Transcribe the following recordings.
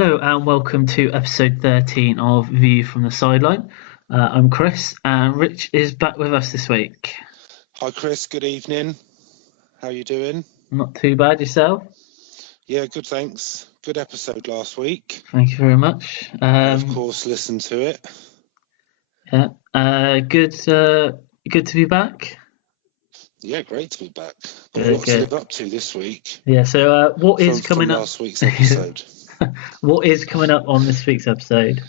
Hello and welcome to episode 13 of View from the Sideline. I'm Chris and Rich is back with us this week. Hi Chris, good evening. How you doing? Not too bad yourself? Yeah, good thanks. Good episode last week. Thank you very much. Of course, listen to it. Yeah, good to be back. Yeah, great to be back. Got Good, a lot to live up to this week. Yeah, so what is coming from up? last week's episode? What is coming up on this week's episode?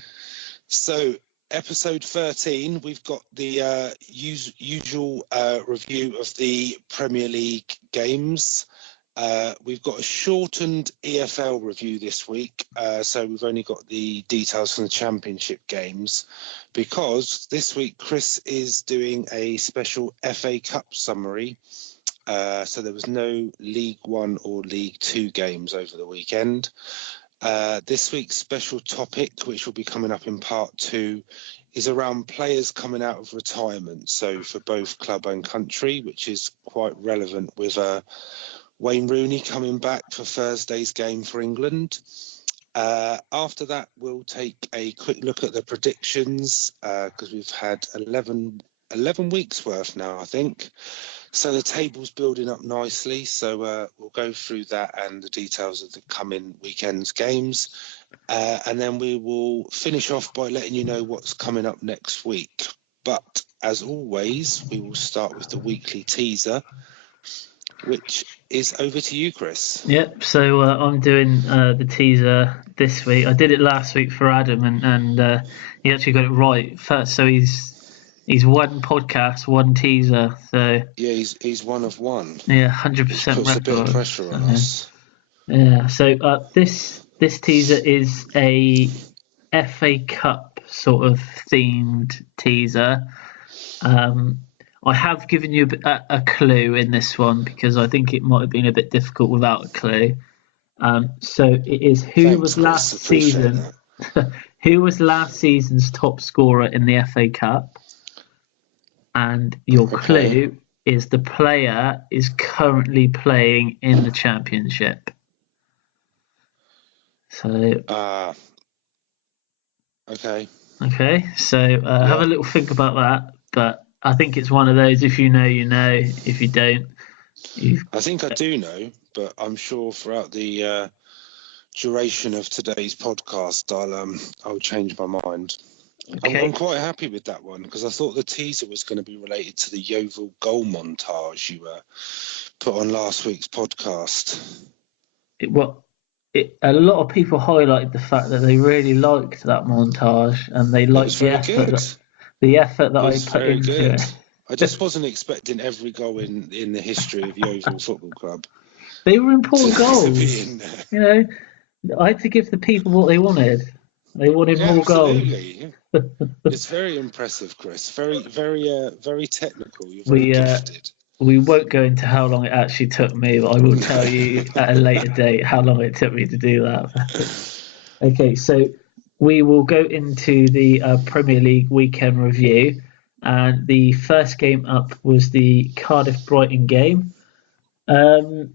So, episode 13, we've got the usual review of the Premier League games. We've got a shortened EFL review this week, so we've only got the details from the Championship games, because this week Chris is doing a special FA Cup summary. So there was no League One or League Two games over the weekend. This week's special topic, which will be coming up in part 2, is around players coming out of retirement, so for both club and country, which is quite relevant with Wayne Rooney coming back for Thursday's game for England. After that, we'll take a quick look at the predictions, because we've had 11 weeks worth now, I think. So the table's building up nicely. So we'll go through that and the details of the coming weekend's games. And then we will finish off by letting you know what's coming up next week. But as always, we will start with the weekly teaser, which is over to you, Chris. Yep, so I'm doing the teaser this week. I did it last week for Adam, and he actually got it right first. So he's one podcast, one teaser. So yeah, he's one of one. Yeah, 100% puts a bit of pressure on us. Yeah. So this teaser is a FA Cup sort of themed teaser. I have given you a clue in this one because I think it might have been a bit difficult without a clue. So it is who was last season's top scorer in the FA Cup, and your clue is the player is currently playing in the Championship. So okay. So have a little think about that, but I think it's one of those, if you know, you know. If you don't, I think I do know, but I'm sure throughout the duration of today's podcast, I'll change my mind. Okay. I'm quite happy with that one because I thought the teaser was going to be related to the Yeovil goal montage you put on last week's podcast. A lot of people highlighted the fact that they really liked that montage and they liked the effort that I put into it. I just wasn't expecting every goal in the history of Yeovil Football Club. They were important goals. You know, I had to give the people what they wanted. They wanted more absolutely. Goals. It's very impressive, Chris. Very, very technical. You're very gifted. We won't go into how long it actually took me, but I will tell you at a later date how long it took me to do that. Okay, so we will go into the Premier League weekend review, and the first game up was the Cardiff-Brighton game. I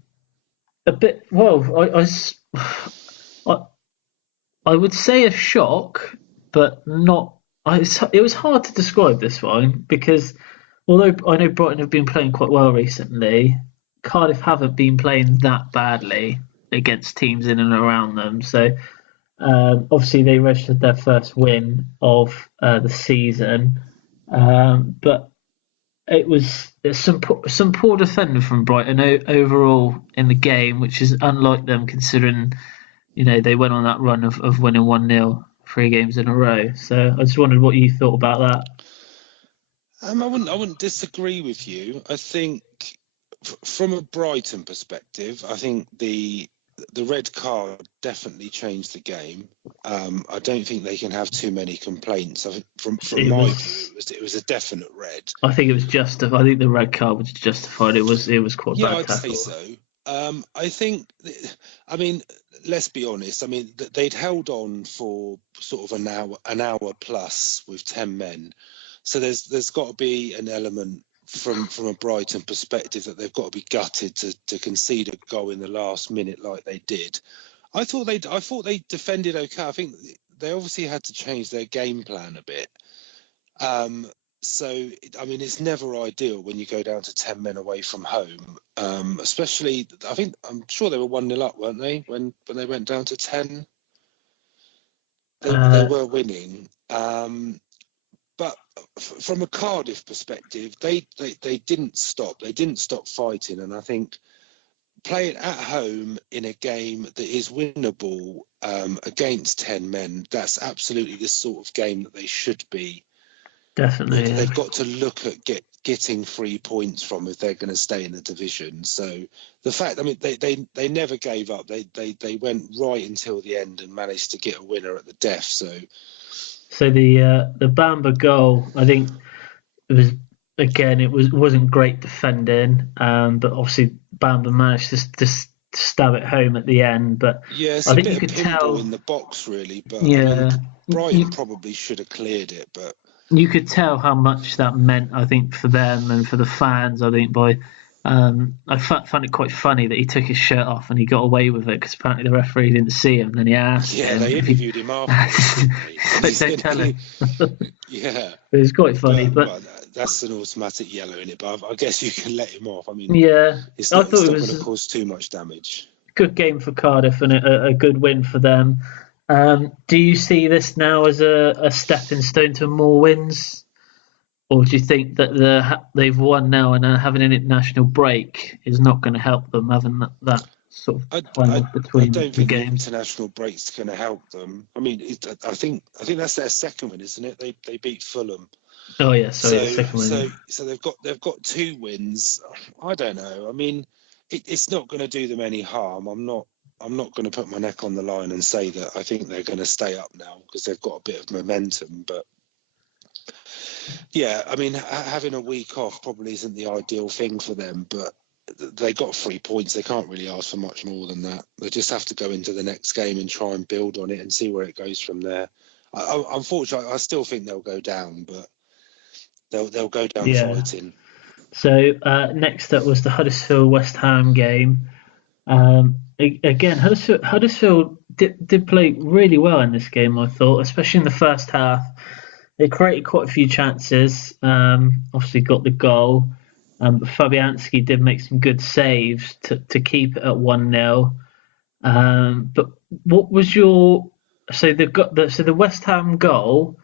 would say a shock, but not. It was hard to describe this one because although I know Brighton have been playing quite well recently, Cardiff haven't been playing that badly against teams in and around them. So obviously they registered their first win of the season, but it was some poor defending from Brighton overall in the game, which is unlike them considering they went on that run of winning 1-0 3 games in a row. So I just wondered what you thought about that. I wouldn't disagree with you. I think from a Brighton perspective, I think the red card definitely changed the game. I don't think they can have too many complaints. I think from my view, it was a definite red. I think it was justified. I think the red card was justified. It was quite bad. Yeah, I'd say so. I think, let's be honest. I mean, they'd held on for sort of an hour plus with 10 men. So there's got to be an element from a Brighton perspective that they've got to be gutted to concede a goal in the last minute like they did. I thought they defended okay. I think they obviously had to change their game plan a bit. So I mean, it's never ideal when you go down to 10 men away from home. Especially, I'm sure they were 1-0 up, weren't they? When they went down to 10, they were winning. But from a Cardiff perspective, they didn't stop. They didn't stop fighting, and I think playing at home in a game that is winnable against 10 men, that's absolutely the sort of game that they should be. Definitely, They've got to look at getting 3 points from if they're going to stay in the division. So the fact, I mean, they never gave up. They went right until the end and managed to get a winner at the death. So the Bamba goal, I think it wasn't great defending, but obviously Bamba managed to stab it home at the end. But yeah, it's I a think bit you of could pinball tell in the box, really. But yeah, I mean, Brighton probably should have cleared it, but you could tell how much that meant, I think, for them and for the fans. I think I found it quite funny that he took his shirt off and he got away with it because apparently the referee didn't see him. And then he asked him. They interviewed him afterwards, didn't they? Don't tell him. Yeah, it was quite funny, but well, that's an automatic yellow in it. But I guess you can let him off. I mean, yeah, it's I not thought it going was to cause too much damage. good game for Cardiff and a good win for them. Do you see this now as a stepping stone to more wins, or do you think that they've won now and having an international break is not going to help them having that sort of time off I between don't the think the games? international break's going to help them. I mean, I think that's their second win, isn't it? They beat Fulham. Oh yeah, sorry, So the second win. so they've got 2 wins. I don't know. I mean, it's not going to do them any harm. I'm not going to put my neck on the line and say that I think they're going to stay up now because they've got a bit of momentum. But yeah, I mean, having a week off probably isn't the ideal thing for them. But they got 3 points. They can't really ask for much more than that. They just have to go into the next game and try and build on it and see where it goes from there. Unfortunately, I still think they'll go down, but they'll go down fighting. So next up was the Huddersfield West Ham game. Again, Huddersfield did play really well in this game, I thought, especially in the first half. They created quite a few chances. Obviously, got the goal. But Fabianski did make some good saves to keep it at 1-0. But what was your the West Ham goal?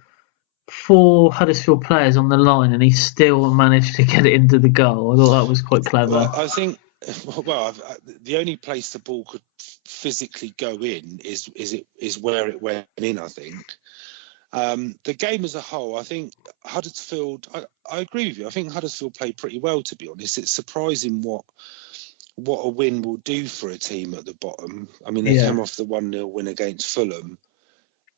4 Huddersfield players on the line, and he still managed to get it into the goal. I thought that was quite clever. Well, I think, the only place the ball could physically go in is where it went in. I think the game as a whole, I think Huddersfield. I agree with you. I think Huddersfield played pretty well, to be honest. It's surprising what a win will do for a team at the bottom. I mean, they came off the 1-0 win against Fulham.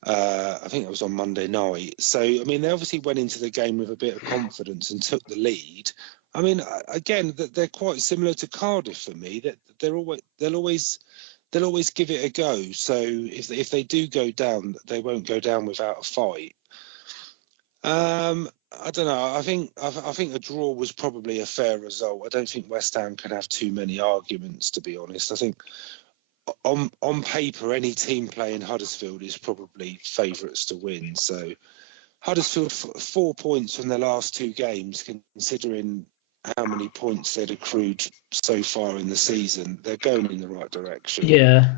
I think it was on Monday night. So, I mean, they obviously went into the game with a bit of confidence and took the lead. I mean, again, they're quite similar to Cardiff for me. That they'll always give it a go. So if they do go down, they won't go down without a fight. I don't know. I think a draw was probably a fair result. I don't think West Ham can have too many arguments, to be honest. I think on paper, any team playing Huddersfield is probably favourites to win. So Huddersfield 4 points from their last 2 games, considering how many points they'd accrued so far in the season, they're going in the right direction. Yeah,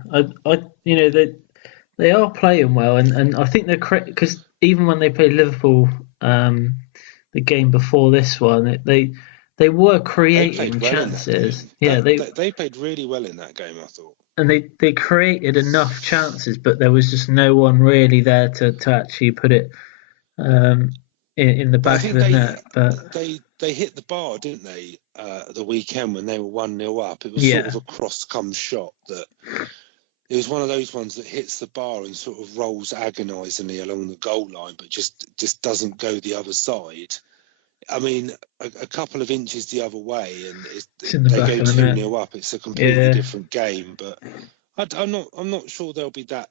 they are playing well, and I think they're correct because even when they played Liverpool, the game before this one, they were creating chances. They played really well in that game, I thought. And they created enough chances, but there was just no one really there to actually put it in the back of the net. But they hit the bar, didn't they? The weekend when they were 1-0 up, it was sort of a cross-come shot that. It was one of those ones that hits the bar and sort of rolls agonisingly along the goal line, but just doesn't go the other side. I mean, a couple of inches the other way, and they go 2-0 up. It's a completely different game. But I'm not sure they'll be that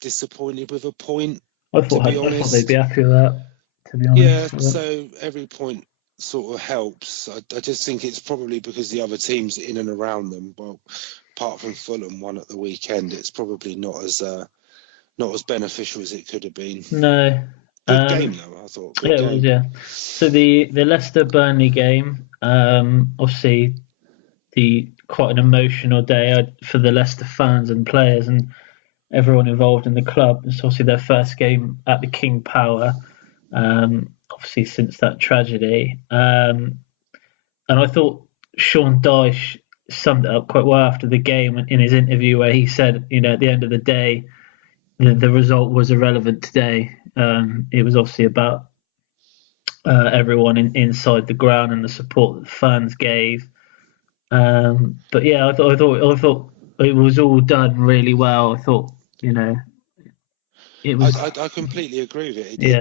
disappointed with a point. I thought they'd be happy with that. To be honest. Yeah. So every point sort of helps. I just think it's probably because the other teams in and around them. Well, apart from Fulham one at the weekend, it's probably not as beneficial as it could have been. No. Good game though, I thought. Good Yeah, game. it was, yeah. So the Leicester Burnley game, obviously the quite an emotional day for the Leicester fans and players and everyone involved in the club. It's obviously their first game at the King Power, obviously since that tragedy. And I thought Sean Dyche summed it up quite well after the game in his interview, where he said, at the end of the day, the result was irrelevant today. It was obviously about everyone inside the ground and the support that the fans gave. But yeah, I thought it was all done really well. I thought, it was. I completely agree with it. Yeah,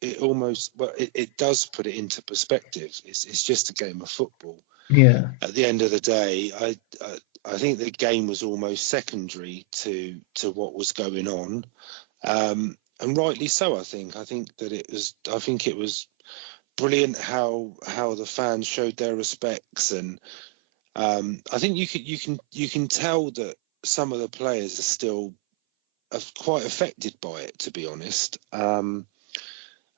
It almost, well, it does put it into perspective. It's just a game of football. yeah, At the end of the day, I think the game was almost secondary to what was going on, and rightly so. I think that it was brilliant how the fans showed their respects, and I think you can tell that some of the players are still quite affected by it, to be honest. And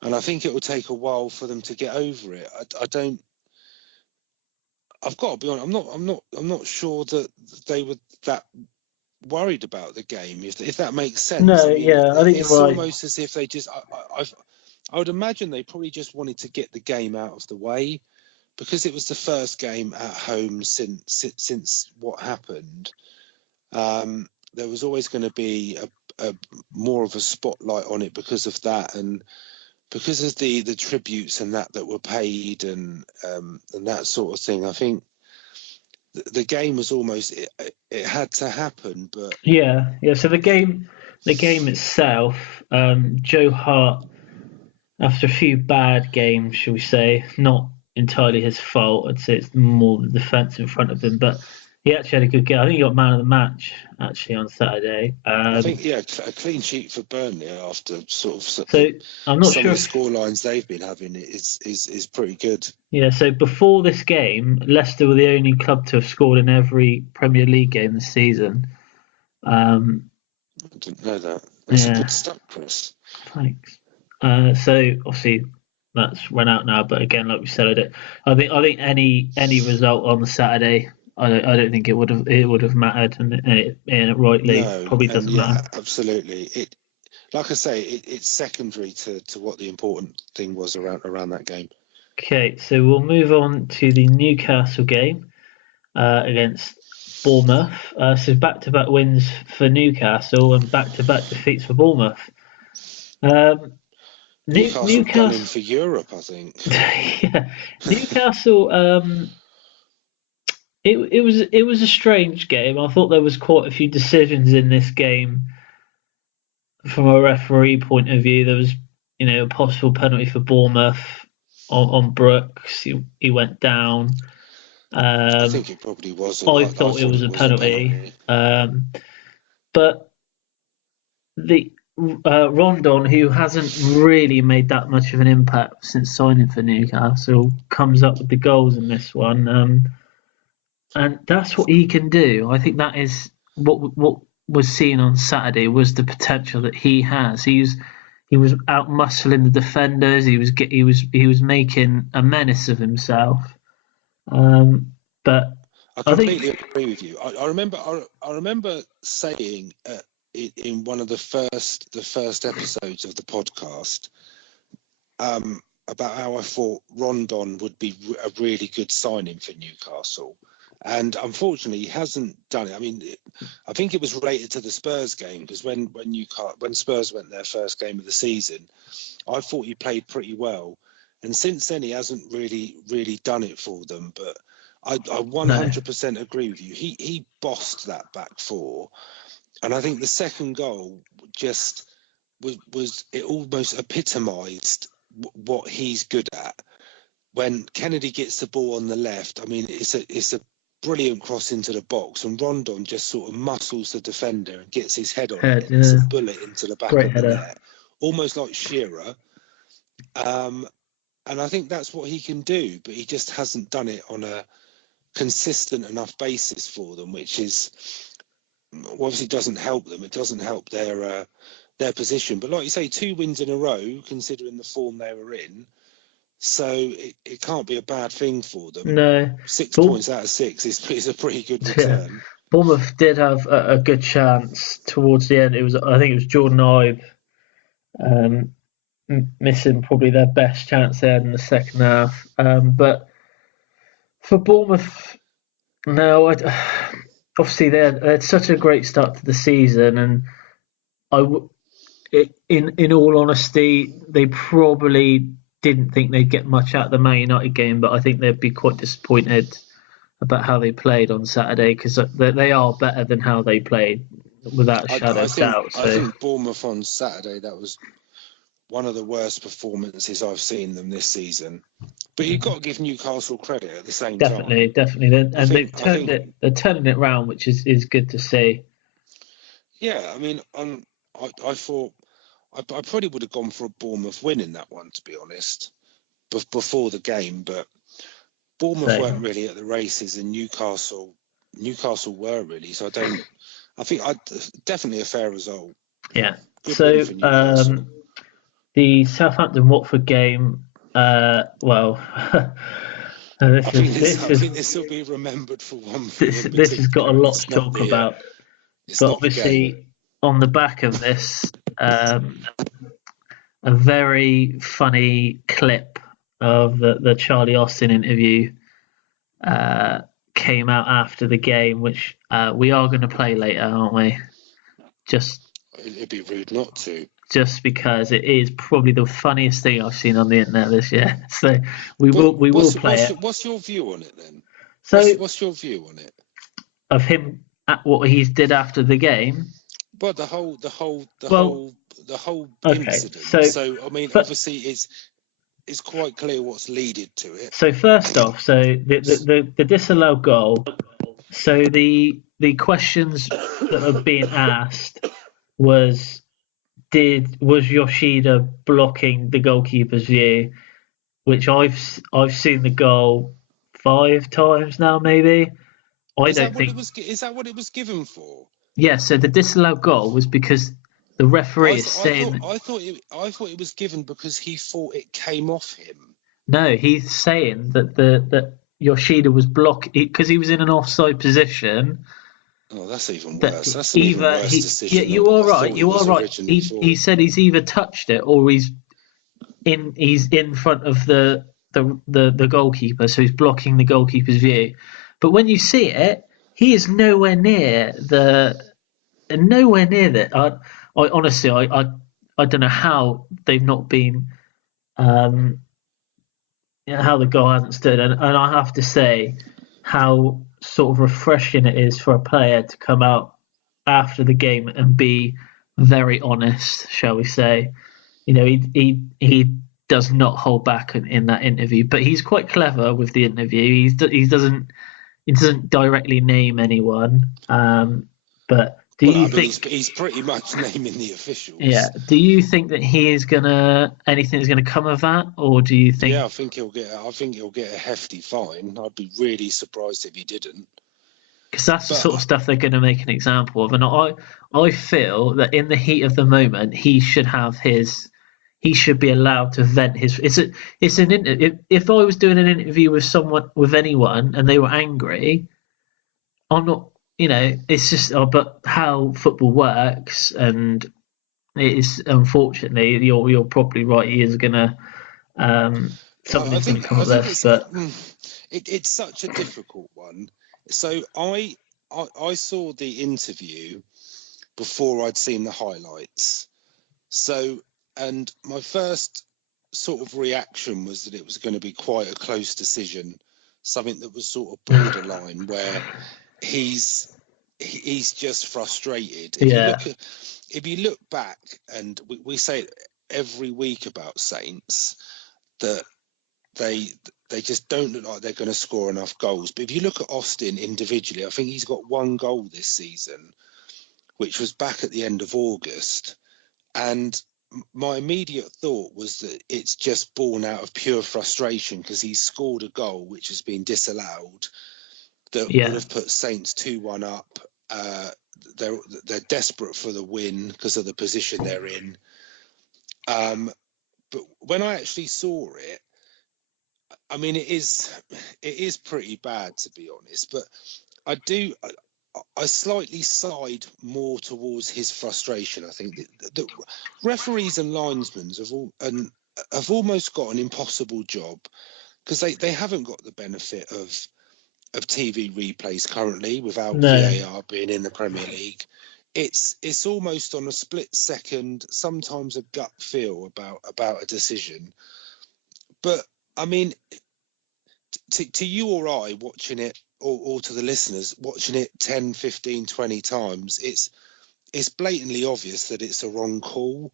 I think it will take a while for them to get over it. I don't. I've got to be honest. I'm not sure that they were that worried about the game. If that makes sense. no, I mean, yeah, I think you're it's right. almost as if they just. I would imagine they probably just wanted to get the game out of the way, because it was the first game at home since what happened. There was always going to be a more of a spotlight on it because of that, and because of the tributes and that were paid, and that sort of thing. I think the game was almost it had to happen, but Yeah, yeah. So the game itself, Joe Hart, after a few bad games, shall we say, not entirely his fault. I'd say it's more the defence in front of him, but he actually had a good game. I think he got man of the match actually on Saturday. I think a clean sheet for Burnley after sort of So I'm not some sure of the if score lines they've been having is pretty good. yeah. So before this game, Leicester were the only club to have scored in every Premier League game this season. I didn't know that. That's a good Yeah, start, Chris. thanks. So obviously that's run out now, but again, like we said, I think any result on the Saturday, I don't think it would have mattered, and rightly No, probably and doesn't yeah, matter. absolutely. Like I say, it's secondary to what the important thing was around that game. Okay, so we'll move on to the Newcastle game against Bournemouth. So back-to-back wins for Newcastle and back-to-back defeats for Bournemouth. Um, Newcastle gunning Newcastle, for Europe, I think. yeah, Newcastle. It was a strange game. I thought there was quite a few decisions in this game from a referee point of view. There was, a possible penalty for Bournemouth on Brooks. He went down. I Um, think it probably was. I I thought it thought was it a was a penalty, penalty. but the Rondon, who hasn't really made that much of an impact since signing for Newcastle, comes up with the goals in this one. And that's what he can do. I think that is what was seen on Saturday was the potential that he has. He was out muscling the defenders. He was making a menace of himself. But I I think completely agree with you. I remember saying in one of the first episodes of the podcast about how I thought Rondon would be a really good signing for Newcastle. And unfortunately, he hasn't done it. I mean, I think it was related to the Spurs game, because when Spurs went their first game of the season, I thought he played pretty well. And since then, he hasn't really done it for them. But I no, 100% agree with you. He bossed that back four, and I think the second goal just was it almost epitomised what he's good at. When Kennedy gets the ball on the left, I mean, it's a brilliant cross into the box, and Rondon just sort of muscles the defender and gets his head on it, head, and it's a bullet into the back great of the header. net, almost like Shearer. And I think that's what he can do, but he just hasn't done it on a consistent enough basis for them, which is obviously doesn't help them. It doesn't help their position. But like you say, 2 wins in a row, considering the form they were in. So it can't be a bad thing for them. No. 6 points out of 6 is a pretty good return. Yeah. Bournemouth did have a good chance towards the end. I think it was Jordan Ibe missing probably their best chance there in the second half. But for Bournemouth, no, obviously they had such a great start to the season, and in all honesty, they probably didn't think they'd get much out of the Man United game, but I think they'd be quite disappointed about how they played on Saturday, because they are better than how they played, without a shadow of doubt. So. I think Bournemouth on Saturday, that was one of the worst performances I've seen them this season. But you've got to give Newcastle credit at the same time. Definitely. They're turning it round, which is good to see. Yeah, I mean, I thought I probably would have gone for a Bournemouth win in that one, to be honest, before the game. But Bournemouth weren't really at the races, and Newcastle were really. So I think definitely a fair result. Yeah. Good win for Newcastle. The Southampton-Watford game, I think this will be remembered for one thing. This has got a lot to talk about. But obviously, on the back of this, a very funny clip of the Charlie Austin interview came out after the game, which we are going to play later, aren't we? It'd be rude not to. Just because it is probably the funniest thing I've seen on the internet this year. So we will play it. What's your view on it then? So what's your view on it? Of him at what he did after the game? Well, the whole okay. incident. So I mean, obviously it's quite clear what's leaded to it. So first off, the disallowed goal. So the questions that are being asked was Yoshida blocking the goalkeeper's view, which I've seen the goal 5 times now, maybe. Is that what it was given for? Yeah. So the disallowed goal was because the referee is saying. I thought it was given because he thought it came off him. No, he's saying that Yoshida was blocked because he was in an offside position. Oh, that's even worse. That's an even worse decision. Yeah, you are right. You are right. He said he's either touched it or he's in front of the goalkeeper, so he's blocking the goalkeeper's view. But when you see it, he is nowhere near that. I honestly, I don't know how they've not been, how the goal hasn't stood, and I have to say how sort of refreshing it is for a player to come out after the game and be very honest, shall we say. He does not hold back in that interview, but he's quite clever with the interview. He doesn't directly name anyone, but do you think he's pretty much naming the officials? Yeah. Do you think that anything's gonna come of that, or do you think? Yeah, I think he'll get a hefty fine. I'd be really surprised if he didn't. Because that's the sort of stuff they're going to make an example of, and I feel that in the heat of the moment, he should be allowed to vent his. It's an interview. If I was doing an interview with anyone, and they were angry, I'm not. It's just. But how football works, and it is unfortunately, you're probably right. He is gonna. Something's going to come of this, but it's such a difficult one. So I saw the interview before I'd seen the highlights. So, and my first sort of reaction was that it was going to be quite a close decision, something that was sort of borderline, where he's just frustrated. If you look back, and we say it every week about Saints, that they just don't look like they're going to score enough goals. But if you look at Austin individually, I think he's got 1 goal this season, which was back at the end of August. And my immediate thought was that it's just born out of pure frustration because he's scored a goal which has been disallowed. that would Yeah. have put Saints 2-1 up. They're desperate for the win because of the position they're in. But when I actually saw it, I mean, it is pretty bad, to be honest. But I slightly side more towards his frustration. I think the referees and linesmen have almost got an impossible job because they haven't got the benefit of TV replays currently without No. VAR being in the Premier League. It's almost on a split second, sometimes a gut feel about a decision. But I mean, to you or I watching it, or to the listeners watching it 10, 15, 20 times, it's blatantly obvious that it's a wrong call.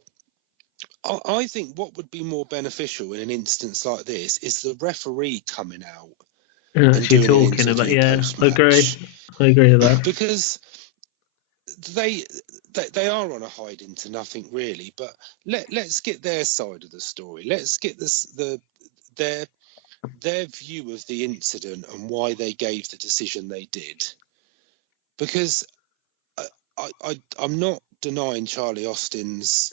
I think what would be more beneficial in an instance like this is the referee coming out And and actually doing an talking about, interview yeah, I post-match, agree. I agree with that. because they are on a hide into nothing really. But let's get their side of the story. Let's get their view of the incident and why they gave the decision they did. Because I'm not denying Charlie Austin's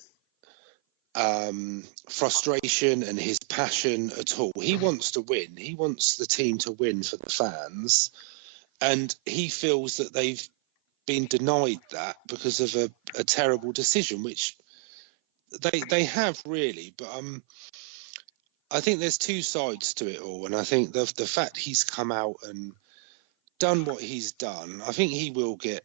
frustration and his passion at all. He wants to win. He wants the team to win for the fans, and he feels that they've been denied that because of a terrible decision, which they have really. But I think there's two sides to it all, and I think the fact he's come out and done what he's done, I think he will get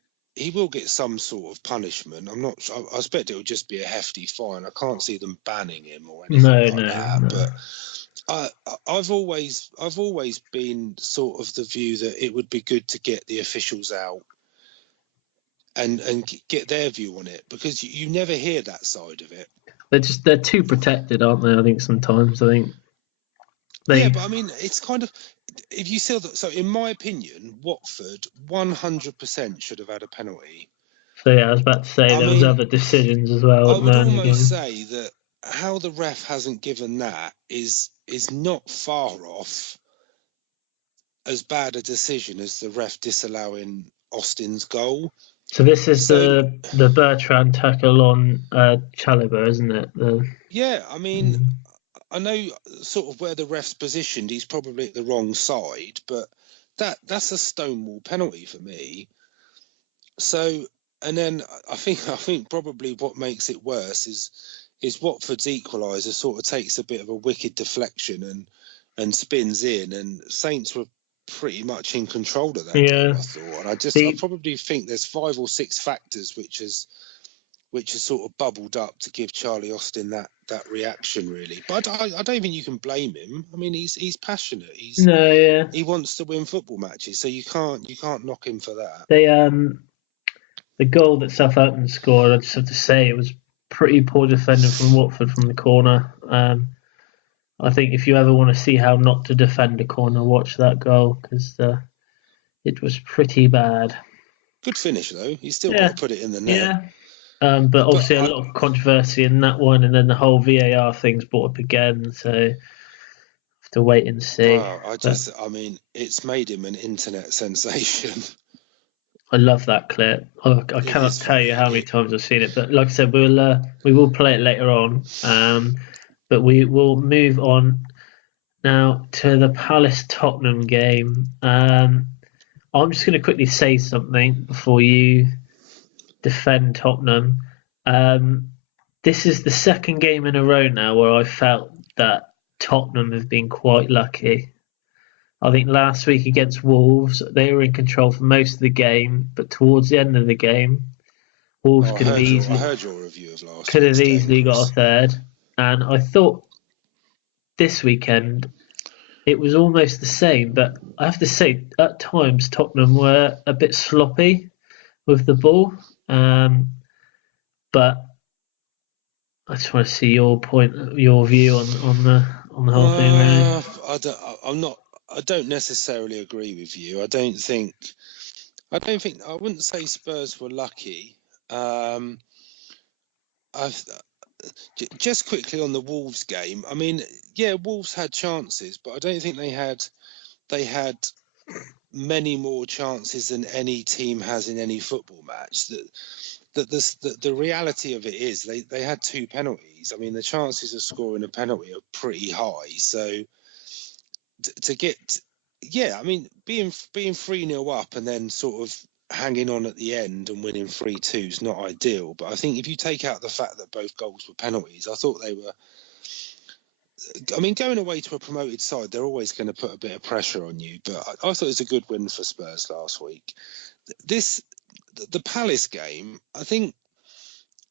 some sort of punishment. I'm not sure. I expect it will just be a hefty fine. I can't see them banning him or anything like that. No. But I've always been sort of the view that it would be good to get the officials out and get their view on it, because you never hear that side of it. They're too protected, aren't they? I think sometimes. I think Yeah, but I mean, it's kind of, if you see that. So, in my opinion, Watford 100% should have had a penalty. So yeah, I was about to say I there was mean, other decisions as well, I weren't would there, in the almost game? say that how the ref hasn't given that is not far off as bad a decision as the ref disallowing Austin's goal. So this is So the Bertrand tackle on Chalobah, isn't it? yeah, I mean, I know sort of where the ref's positioned. He's probably at the wrong side, but that's a stonewall penalty for me. So, and then I think probably what makes it worse is Watford's equaliser sort of takes a bit of a wicked deflection and spins in, and Saints were pretty much in control of that game, Yeah. I thought. And I The probably think there's 5 or 6 factors which has sort of bubbled up to give Charlie Austin that reaction really. But I don't think you can blame him. I mean, he's passionate. No, yeah. He wants to win football matches, so you can't knock him for that. They the goal that Southampton scored, I just have to say it was pretty poor defending from Watford from the corner. I think if you ever want to see how not to defend a corner, watch that goal, because it was pretty bad. Good finish though. He's still got Yeah, to put it in the net. yeah. But But obviously a lot of controversy in that one, and then the whole VAR thing's brought up again. So have to wait and see. wow, But I mean, it's made him an internet sensation. I love that clip. I It is cannot tell you funny. how many times I've seen it. But like I said, we will play it later on. But we will move on now to the Palace Tottenham game. I'm just going to quickly say something before you defend Tottenham. This is the second game in a row now where I felt that Tottenham have been quite lucky. I think last week against Wolves, they were in control for most of the game, but towards the end of the game, Wolves Oh, could have I easily heard your review of last week's game, got a Chris. third. And I thought this weekend it was almost the same, but I have to say at times Tottenham were a bit sloppy with the ball. But I just want to see your view on the whole thing, really. I don't necessarily agree with you. I wouldn't say Spurs were lucky. I've just quickly on the Wolves game. I mean, yeah, Wolves had chances, but I don't think they had many more chances than any team has in any football match. The reality of it is they had 2 penalties. I mean, the chances of scoring a penalty are pretty high. So to get, I mean, being 3-0 up and then sort of hanging on at the end and winning 3-2 is not ideal. But I think if you take out the fact that both goals were penalties, I thought they were. I mean, going away to a promoted side, they're always going to put a bit of pressure on you. But I thought it was a good win for Spurs last week. The Palace game, I think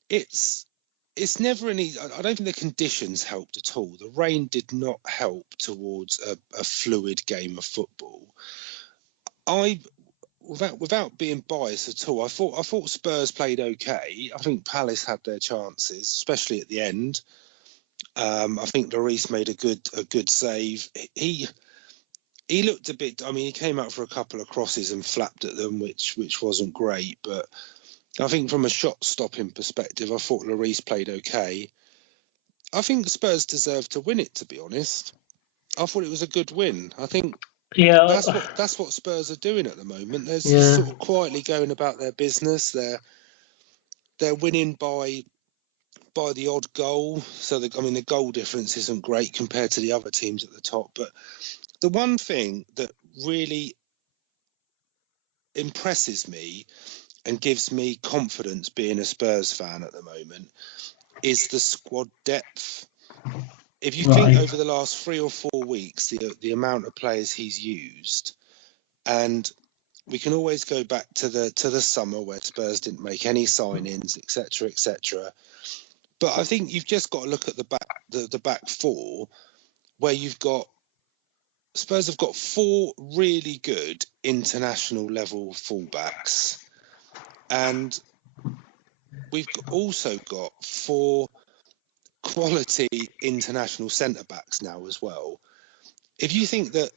it's never an easy. I don't think the conditions helped at all. The rain did not help towards a fluid game of football. Without being biased at all, I thought Spurs played okay. I think Palace had their chances, especially at the end. I think Lloris made a good save. He looked a bit. I mean, he came out for a couple of crosses and flapped at them, which wasn't great. But I think from a shot stopping perspective, I thought Lloris played okay. I think Spurs deserved to win it. To be honest, I thought it was a good win. I think that's what Spurs are doing at the moment. They're just sort of quietly going about their business. They're winning by the odd goal. So the goal difference isn't great compared to the other teams at the top. But the one thing that really impresses me and gives me confidence being a Spurs fan at the moment is the squad depth. If you think over the last 3 or 4 weeks, the amount of players he's used, and we can always go back to the summer where Spurs didn't make any signings, etc., etc. But I think you've just got to look at the back four, where you've got Spurs have got 4 really good international level fullbacks, and we've also got 4 quality international centre backs now as well. If you think that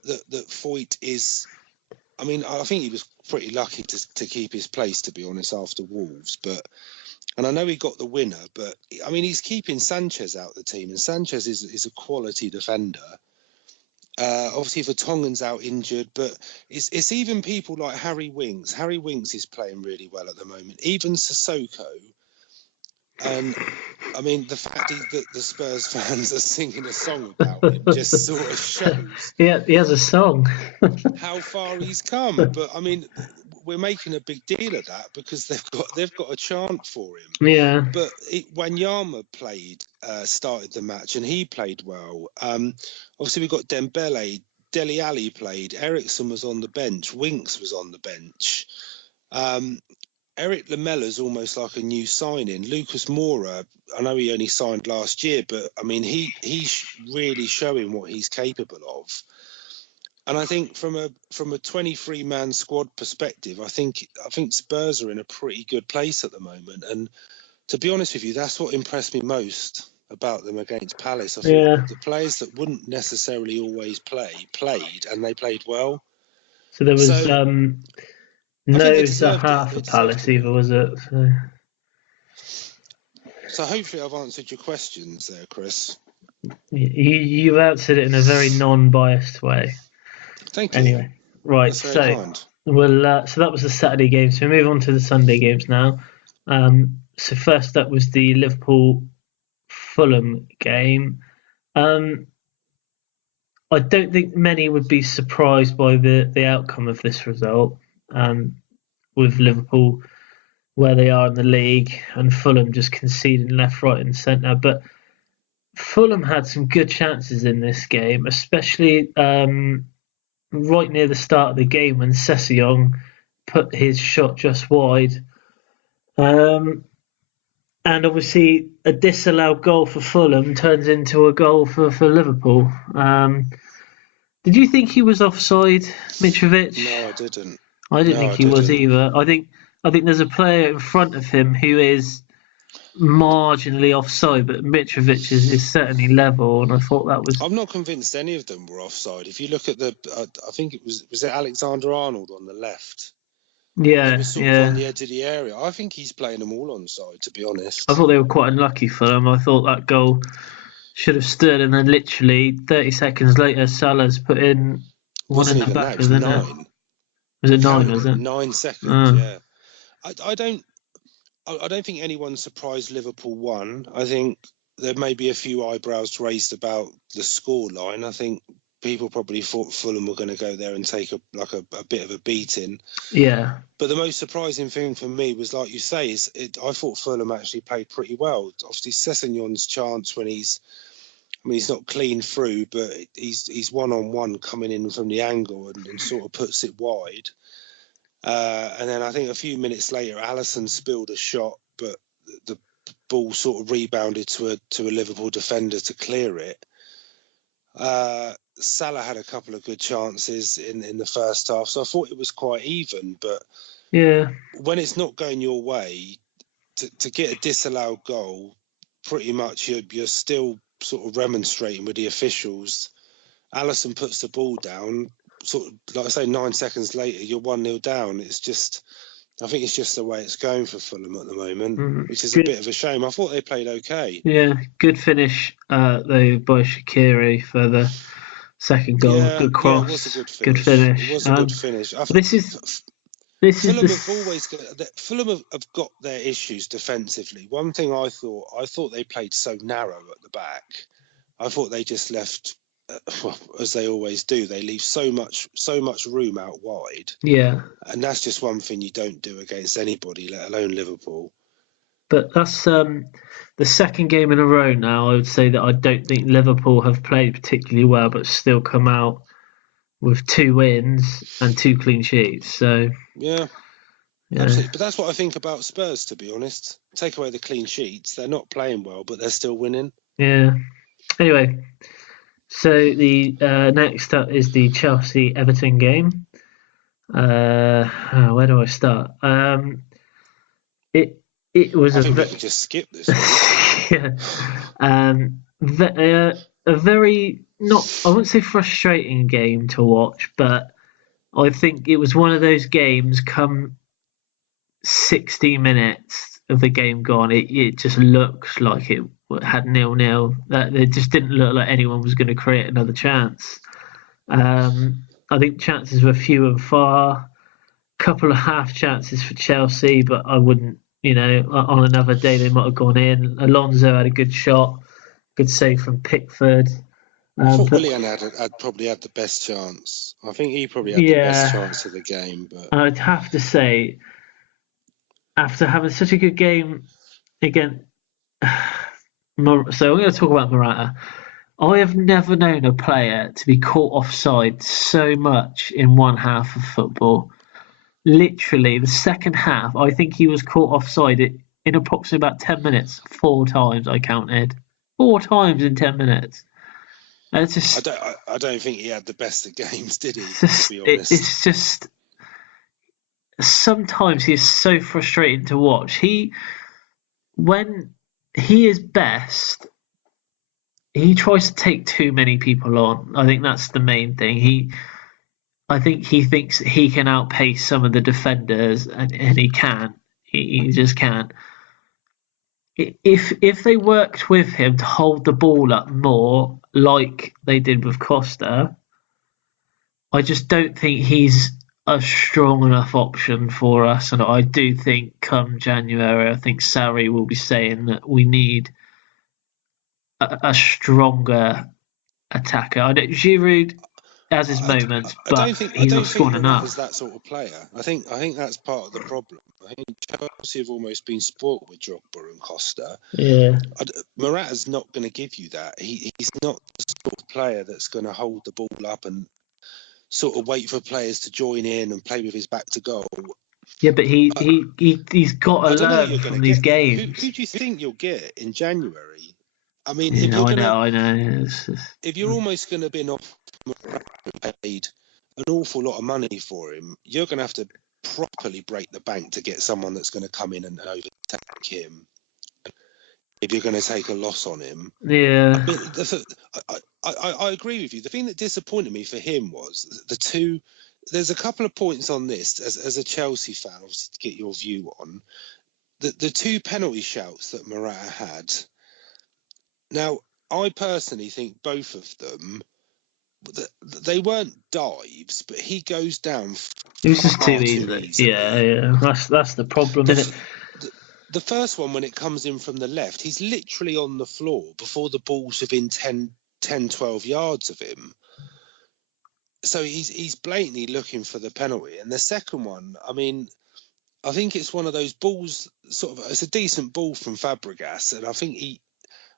Foyt is, I mean, I think he was pretty lucky to keep his place, to be honest, after Wolves. And I know he got the winner, but I mean, he's keeping Sanchez out of the team, and Sanchez is a quality defender. Obviously, Vertonghen's out injured, but it's even people like Harry Winks. Harry Winks is playing really well at the moment. Even Sissoko. And I mean, the fact that the Spurs fans are singing a song about him just sort of shows. Yeah, he has a song. How far he's come. But I mean, we're making a big deal of that because they've got a chant for him. Yeah. But Wanyama started the match, and he played well. Obviously, we got Dembele, Dele Alli played, Ericsson was on the bench, Winks was on the bench. Eric Lamella's almost like a new signing. Lucas Moura, I know he only signed last year, but I mean he's really showing what he's capable of. And I think from a 23-man squad perspective, I think Spurs are in a pretty good place at the moment. And to be honest with you, that's what impressed me most about them against Palace. I thought the players that wouldn't necessarily always played, and they played well. So there was no Zaha for Palace either, was it? So hopefully I've answered your questions there, Chris. You've answered it in a very non-biased way. Thank you. Anyway, right. So that was the Saturday game. So we move on to the Sunday games now. So first up was the Liverpool-Fulham game. I don't think many would be surprised by the outcome of this result. With Liverpool where they are in the league and Fulham just conceding left, right and centre. But Fulham had some good chances in this game, especially right near the start of the game when Sessegnon put his shot just wide. And obviously a disallowed goal for Fulham turns into a goal for Liverpool. Did you think he was offside, Mitrovic? No, I didn't. I didn't think he was either. I think there's a player in front of him who is marginally offside, but Mitrovic is certainly level, and I thought that was. I'm not convinced any of them were offside. If you look at I think it was it Alexander Arnold on the left. Yeah, he was sort of on the edge of the area. I think he's playing them all onside, to be honest. I thought they were quite unlucky for them. I thought that goal should have stood, and then literally 30 seconds later, Salah's put in one in the back of the net. Was it 9? Counted Was it it? 9 seconds. Yeah, I don't think anyone's surprised Liverpool won. I think there may be a few eyebrows raised about the scoreline. I think people probably thought Fulham were going to go there and take a bit of a beating. Yeah. But the most surprising thing for me was, like you say, I thought Fulham actually played pretty well. Obviously, Sessegnon's chance when he's not clean through, but he's one-on-one coming in from the angle and sort of puts it wide. And then I think a few minutes later, Alisson spilled a shot, but the ball sort of rebounded to a Liverpool defender to clear it. Salah had a couple of good chances in the first half, so I thought it was quite even. But Yeah. when it's not going your way, to get a disallowed goal, pretty much you're still sort of remonstrating with the officials. Alisson puts the ball down, sort of, like I say, 9 seconds later, you're 1-0 down. I think it's just the way it's going for Fulham at the moment, which is a bit of a shame. I thought they played okay. Yeah, good finish though by Shaqiri for the second goal. Yeah, Good cross. it was a good Good finish. finish. It was a good finish. This is Fulham the have always Fulham have got their issues defensively. One thing I thought they played so narrow at the back. I thought they just left, as they always do. They leave so much room out wide. Yeah, and that's just one thing you don't do against anybody, let alone Liverpool. but that's the second game in a row now. I would say that I don't think Liverpool have played particularly well, but still come out with 2 wins and 2 clean sheets. So yeah. Absolutely. But that's what I think about Spurs, to be honest. Take away the clean sheets, they're not playing well, but they're still winning. Yeah. Anyway, so the next up is the Chelsea Everton game. Where do I start? It was I think we can just skip this one. Yeah. A very not I wouldn't say frustrating game to watch, but I think it was one of those games. Come 60 minutes of the game gone, it just looks like it had 0-0. That it just didn't look like anyone was going to create another chance. I think chances were few and far. Couple of half chances for Chelsea, but I wouldn't. On another day they might have gone in. Alonso had a good shot, good save from Pickford. I thought Willian had probably had the best chance. I think he probably had the best chance of the game. But I'd have to say, after having such a good game again, so I'm going to talk about Morata. I have never known a player to be caught offside so much in one half of football. Literally, the second half, I think he was caught offside in approximately about 10 minutes. 4 times I counted. 4 times in 10 minutes. It's just, I don't think he had the best of games, did he? To be honest, it's just sometimes he is so frustrating to watch. When he is best, he tries to take too many people on. I think that's the main thing. I think he thinks he can outpace some of the defenders, and he can. He just can. If they worked with him to hold the ball up more, like they did with Costa, I just don't think he's a strong enough option for us. And I do think come January, I think Sarri will be saying that we need a stronger attacker. Giroud has his moments, but he's not scoring enough. Morata's that sort of player. I think that's part of the problem. I think Chelsea have almost been spoilt with Drogba and Costa. Yeah. Morata's not going to give you that. He's not the sort of player that's going to hold the ball up and sort of wait for players to join in and play with his back to goal. Yeah, but he's got to learn from these games. Who do you think you'll get in January? I mean, I know. If you're almost going to be paid an awful lot of money for him, you're going to have to properly break the bank to get someone that's going to come in and overtake him. If you're going to take a loss on him, yeah. I mean, I agree with you. The thing that disappointed me for him was the two. There's a couple of points on this as a Chelsea fan, obviously, to get your view on the 2 penalty shouts that Morata had. Now, I personally think both of them, they weren't dives, but he goes down It was just too far too easy. easily. Yeah. That's the problem, isn't it? The first one, when it comes in from the left, he's literally on the floor before the ball's within 10, 12 yards of him. So he's blatantly looking for the penalty. And the second one, I mean, I think it's one of those balls, sort of, it's a decent ball from Fabregas. And I think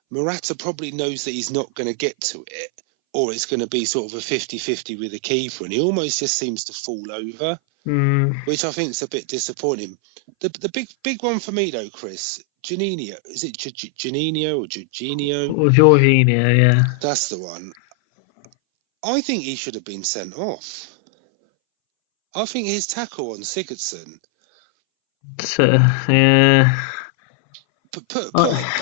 Morata probably knows that he's not going to get to it, or it's going to be sort of a 50-50 with the keeper. And he almost just seems to fall over. Which I think is a bit disappointing. The big one for me though, Chris, Juninho, is it Juninho or Jorginho? Or Jorginho, yeah. That's the one. I think he should have been sent off. I think his tackle on Sigurdsson. So, yeah. Put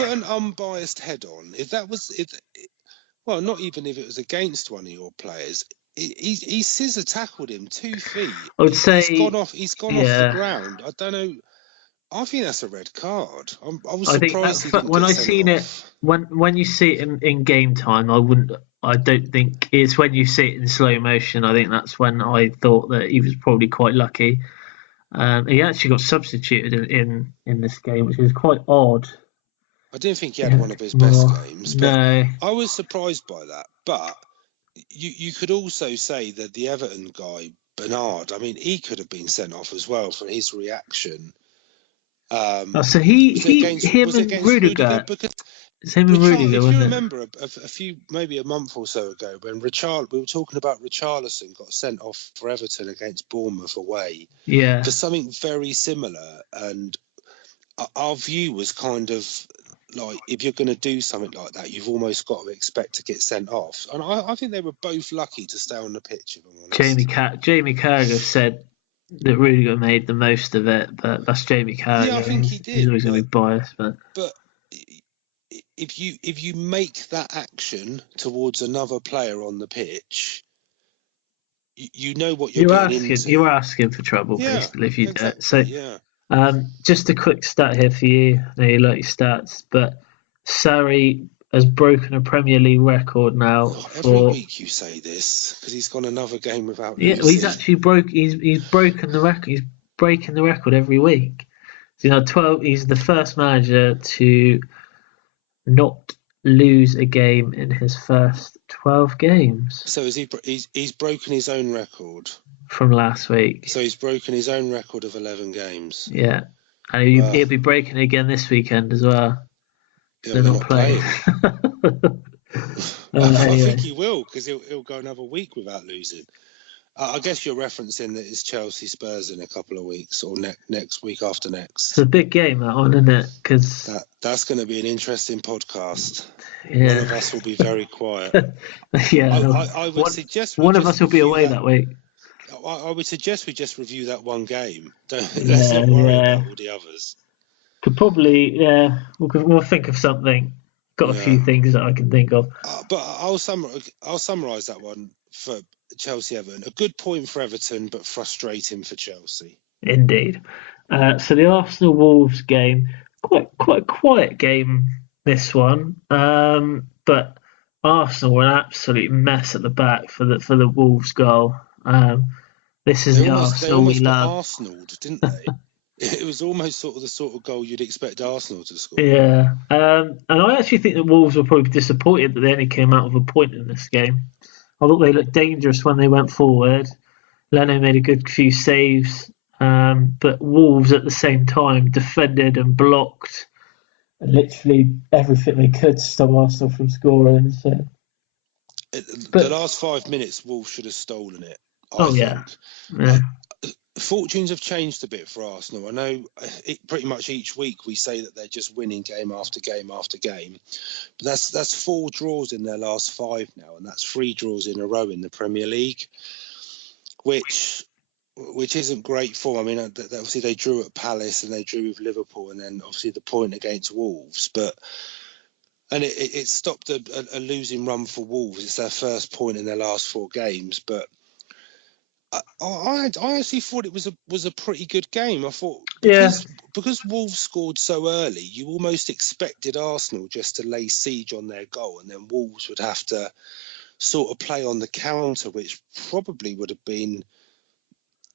an unbiased head on. If that was well, not even if it was against one of your players. He scissor tackled him 2 feet. I would say He's gone off the ground. I don't know. I think that's a red card. I was surprised he didn't when get I sent seen off. it, when you see it in game time, I don't think it's when you see it in slow motion. I think that's when I thought that he was probably quite lucky. He actually got substituted in this game, which is quite odd. I didn't think he had one of his best games, but no. I was surprised by that. But you could also say that the Everton guy, Bernard, I mean, he could have been sent off as well for his reaction. So him and Rudiger. Because it's him and Rudiger, if wasn't you it? remember a few, maybe a month or so ago, when we were talking about Richarlison got sent off for Everton against Bournemouth away, Yeah, for something very similar, and our view was kind of like, if you're going to do something like that, you've almost got to expect to get sent off. And I think they were both lucky to stay on the pitch, if I'm honest. Jamie Carragher said that Rudiger made the most of it, but that's Jamie Carragher. Yeah, I think he did. He's always going to be biased, but if you make that action towards another player on the pitch, you know what you're getting into. You're asking for trouble, basically, if you do it. So, just a quick stat here for you. I know you like your stats, but Sarri has broken a Premier League record now. Every week you say this because he's gone another game without losing. Yeah, well, he's actually he's broken the record. He's breaking the record every week. So, 12. He's the first manager to not lose a game in his first 12 games. So he's broken his own record from last week. So he's broken his own record of 11 games. Yeah, and he'll be breaking it again this weekend as well. Yeah, they're not playing. I think he will, because he'll go another week without losing. I guess you're referencing that it's Chelsea Spurs in a couple of weeks, or next week after next. It's a big game, that one, isn't it? Because that's going to be an interesting podcast. Yeah. One of us will be very quiet. Yeah, I would suggest one of us will be away that week. I would suggest we just review that one game. Let's not worry about all the others. Could probably, we'll think of something. Got a few things that I can think of. But I'll summarise that one for Chelsea Everton. A good point for Everton, but frustrating for Chelsea. Indeed. So the Arsenal Wolves game, quite a quiet game, this one. But Arsenal were an absolute mess at the back for the Wolves goal. This is the Arsenal we love. Arsenal, didn't they? It was almost the sort of goal you'd expect Arsenal to score. Yeah, and I actually think the Wolves were probably disappointed that they only came out with a point in this game. I thought they looked dangerous when they went forward. Leno made a good few saves, but Wolves at the same time defended and blocked literally everything they could to stop Arsenal from scoring. So, the last 5 minutes, Wolves should have stolen it. I think. Yeah. Fortunes have changed a bit for Arsenal. I know pretty much each week we say that they're just winning game after game after game. But that's 4 draws in their last 5 now, and that's 3 draws in a row in the Premier League, which isn't great form. I mean, obviously they drew at Palace and they drew with Liverpool, and then obviously the point against Wolves. And it stopped a losing run for Wolves. It's their first point in their last 4 games, but I actually thought it was a pretty good game. I thought because Wolves scored so early, you almost expected Arsenal just to lay siege on their goal, and then Wolves would have to sort of play on the counter, which probably would have been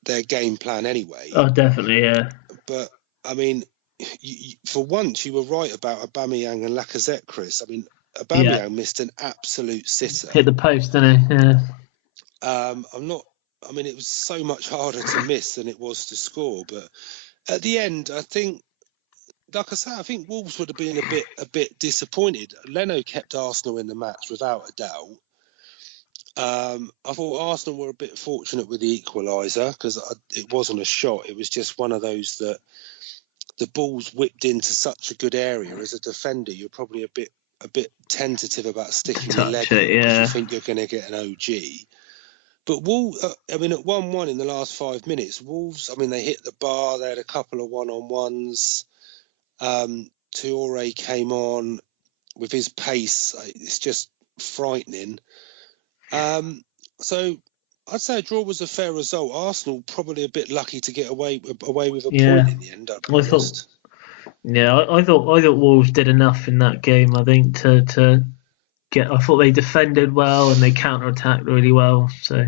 their game plan anyway. Oh, definitely, yeah. But I mean, for once, you were right about Aubameyang and Lacazette, Chris. I mean, Aubameyang missed an absolute sitter. Hit the post, didn't he? Yeah. I'm not. I mean, it was so much harder to miss than it was to score. But at the end, I think, like I say, I think Wolves would have been a bit disappointed. Leno kept Arsenal in the match without a doubt. I thought Arsenal were a bit fortunate with the equaliser because it wasn't a shot. It was just one of those that the ball's whipped into such a good area. As a defender, you're probably a bit tentative about sticking your leg in because you think you're going to get an OG. But Wolves, I mean, at 1-1 in the last 5 minutes, Wolves, I mean, they hit the bar. They had a couple of one-on-ones. Toure came on with his pace. It's just frightening. So I'd say a draw was a fair result. Arsenal probably a bit lucky to get away with a point in the end. I'll be honest. I thought Wolves did enough in that game. I think to get. I thought they defended well and they counter-attacked really well. So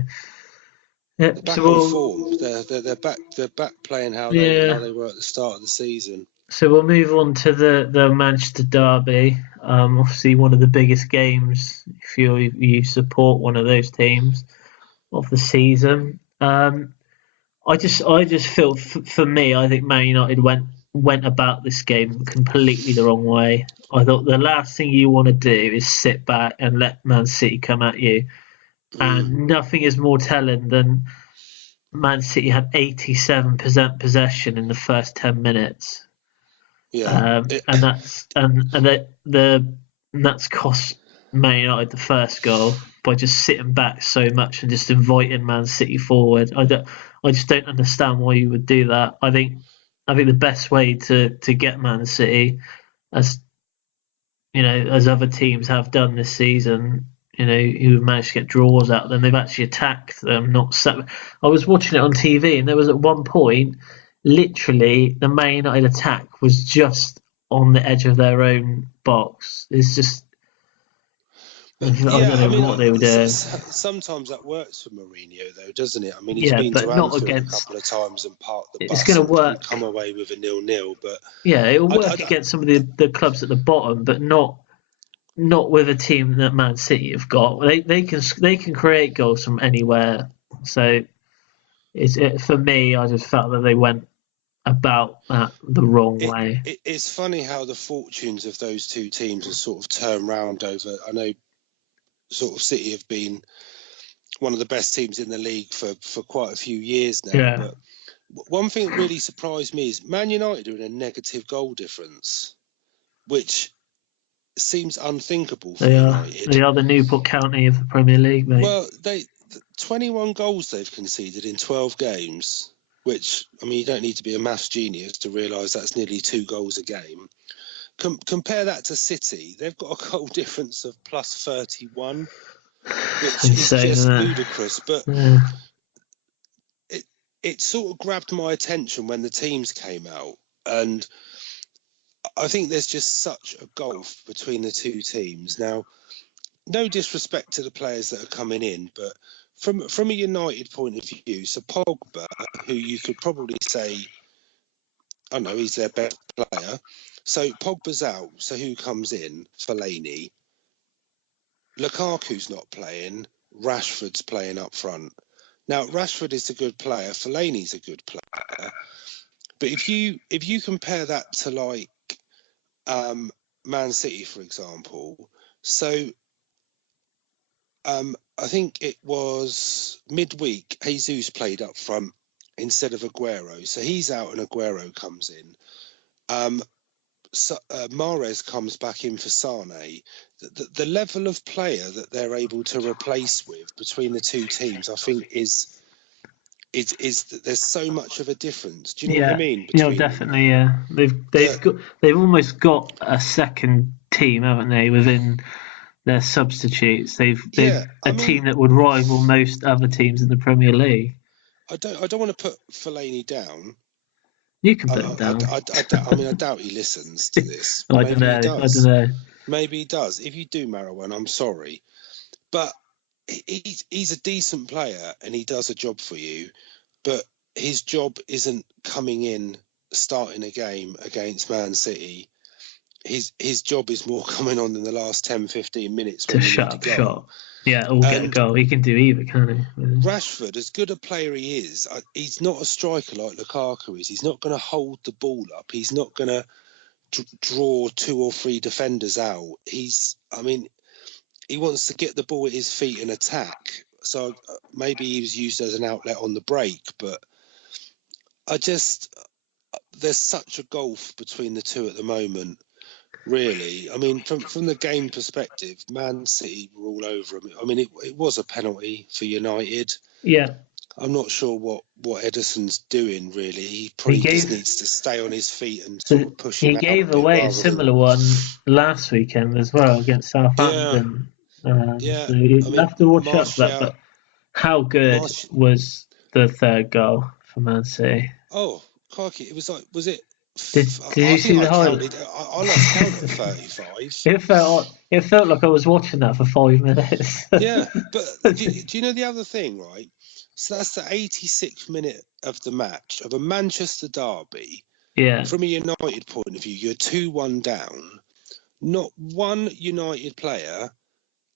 yeah, they're back on form. They're back playing how they were at the start of the season. So we'll move on to the Manchester derby. Obviously, one of the biggest games if you support one of those teams of the season. I just feel for me, I think Man United went about this game completely the wrong way. I thought the last thing you want to do is sit back and let Man City come at you, and nothing is more telling than Man City had 87% possession in the first 10 minutes. Yeah, and that's cost Man United the first goal by just sitting back so much and just inviting Man City forward. I just don't understand why you would do that. I think the best way to get Man City, as as other teams have done this season, who've managed to get draws out of them, they've actually attacked them. I was watching it on TV, and there was at one point, literally, the Man United attack was just on the edge of their own box. It's just. I don't know what they were doing. Sometimes that works for Mourinho, though, doesn't it? I mean, he's been to Anfield a couple of times and parked the bus and come away with a 0-0. But it'll work against some of the clubs at the bottom, but not with a team that Man City have got. They can create goals from anywhere. So for me, I just felt that they went about that the wrong way. It's funny how the fortunes of those two teams have sort of turned round over. I know sort of City have been one of the best teams in the league for quite a few years now. Yeah. But one thing that really surprised me is Man United are in a negative goal difference, which seems unthinkable for United. They are the Newport County of the Premier League, mate. Well, 21 goals they've conceded in 12 games, which, I mean, you don't need to be a maths genius to realise that's nearly 2 goals a game. Compare that to City. They've got a goal difference of plus 31, which is just ludicrous. But it sort of grabbed my attention when the teams came out. And I think there's just such a gulf between the two teams. Now, no disrespect to the players that are coming in, but from a United point of view, so Pogba, who you could probably say, I know, he's their best player. So Pogba's out. So who comes in? Fellaini. Lukaku's not playing. Rashford's playing up front. Now, Rashford is a good player. Fellaini's a good player. But if you compare that to like Man City, for example, so I think it was midweek, Jesus played up front instead of Aguero. So he's out and Aguero comes in. Mahrez comes back in for Sane. The level of player that they're able to replace with between the two teams, I think, is there's so much of a difference. Do you know what I mean? Definitely. Yeah, they've almost got a second team, haven't they? Within their substitutes, they've a team that would rival most other teams in the Premier League. I don't want to put Fellaini down. You can put him down. I doubt he listens to this. I don't know. Maybe he does. If you do, Marwan, I'm sorry. But he's a decent player and he does a job for you. But his job isn't coming in, starting a game against Man City. His job is more coming on in the last 10, 15 minutes when To you shut need a up goal. shop. Yeah, or get a And goal. He can do either, can't he? Rashford, as good a player he is, he's not a striker like Lukaku is. He's not going to hold the ball up. He's not going to draw 2 or 3 defenders out. He wants to get the ball at his feet and attack. So maybe he was used as an outlet on the break, but there's such a gulf between the two at the moment, really. I mean, from the game perspective, Man City were all over him. I mean, it was a penalty for United. Yeah. I'm not sure what Ederson's doing, really. He probably just needs to stay on his feet and sort of push him He out a gave bit away a rather similar than... one last weekend as well against Yeah, Southampton. yeah. So you I mean, have to watch out for that. Martial... But how good was the third goal for Man City? Oh, crikey. It was like, was it... Did I you see think the I highlight? counted... I lost count at 35. It felt like I was watching that for 5 minutes. Yeah, but do you know the other thing, right? So that's the 86th minute of the match of a Manchester derby. Yeah, From a United point of view, you're 2-1 down. Not one United player,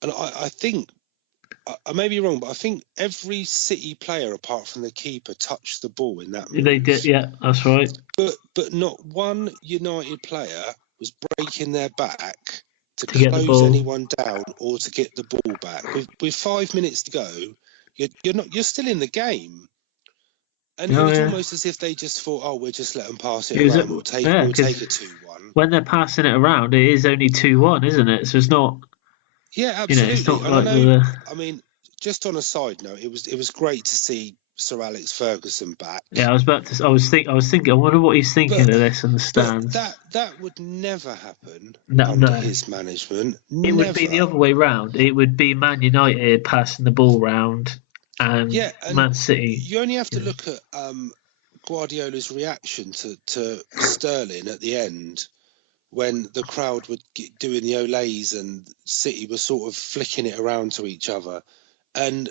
and I think, I may be wrong, but I think every City player apart from the keeper touched the ball in that they did. move. Yeah, that's right. But not one United player was breaking their back to To get the close ball. anyone down or to get the ball back. With 5 minutes to go, you're still in the game. And it Oh was yeah. almost as if they just thought, oh, we'll just let them pass it It was around. We'll take yeah, we'll because take a 2-1. when they're passing it around, it is only 2-1, isn't it? So it's not. Yeah, It's absolutely. not And I like know, the. I mean, just on a side note, it was great to see Sir Alex Ferguson back. Yeah, I was about to. I was thinking. I wonder what he's thinking But of this in the but stands. that would never happen No, under no. his management. It would be the Never. other way round. It would be Man United passing the ball round, and Yeah, and Man City. you only have to look at Guardiola's reaction to Sterling at the end when the crowd were doing the Olays and City was sort of flicking it around to each other. And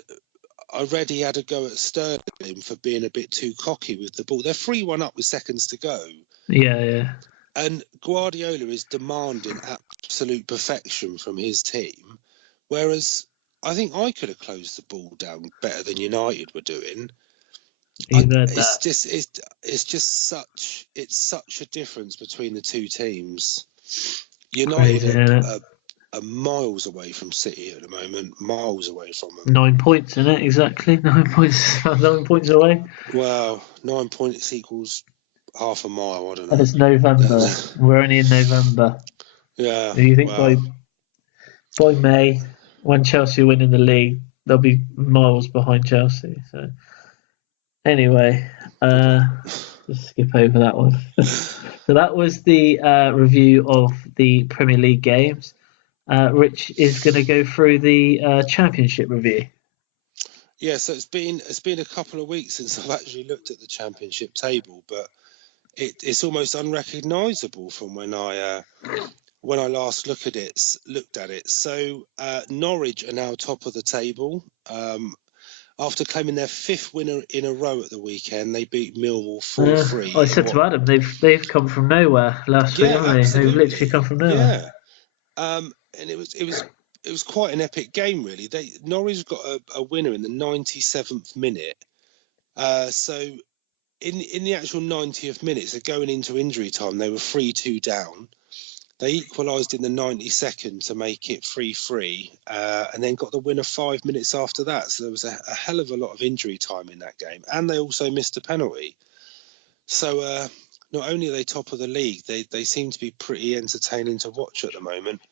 I read he had a go at Sterling for being a bit too cocky with the ball. They're 3-1 up with seconds to go. Yeah, yeah. And Guardiola is demanding absolute perfection from his team, whereas I think I could have closed the ball down better than United were doing. You've heard that. It's just such a difference between the two teams. United Crazy, isn't it? are miles away from City at the moment, miles away from them. 9 points in it exactly. 9 points. 9 points away. Well, 9 points equals half a mile. I don't And know. it's November. We're only in November. Yeah. Do you think Well, by May, when Chelsea win in the league, they'll be miles behind Chelsea? So anyway, just skip over that one. So that was the review of the Premier League games. Rich is going to go through the Championship review. yeah. So it's been a couple of weeks since I've actually looked at the Championship table, but it's almost unrecognisable from when I last looked at it. So Norwich are now top of the table. After claiming their 5th winner in a row at the weekend, they beat Millwall 4-3. I said to Adam, they've come from nowhere last week, Yeah, haven't they? They've literally come absolutely. from nowhere. Yeah. And it was quite an epic game, really. Norwich got a winner in the 97th minute. So in the actual 90th minute, so going into injury time, they were 3-2 down. They equalised in the 92nd to make it 3-3, and then got the winner 5 minutes after that. So there was a hell of a lot of injury time in that game, and they also missed a penalty. So not only are they top of the league, they seem to be pretty entertaining to watch at the moment.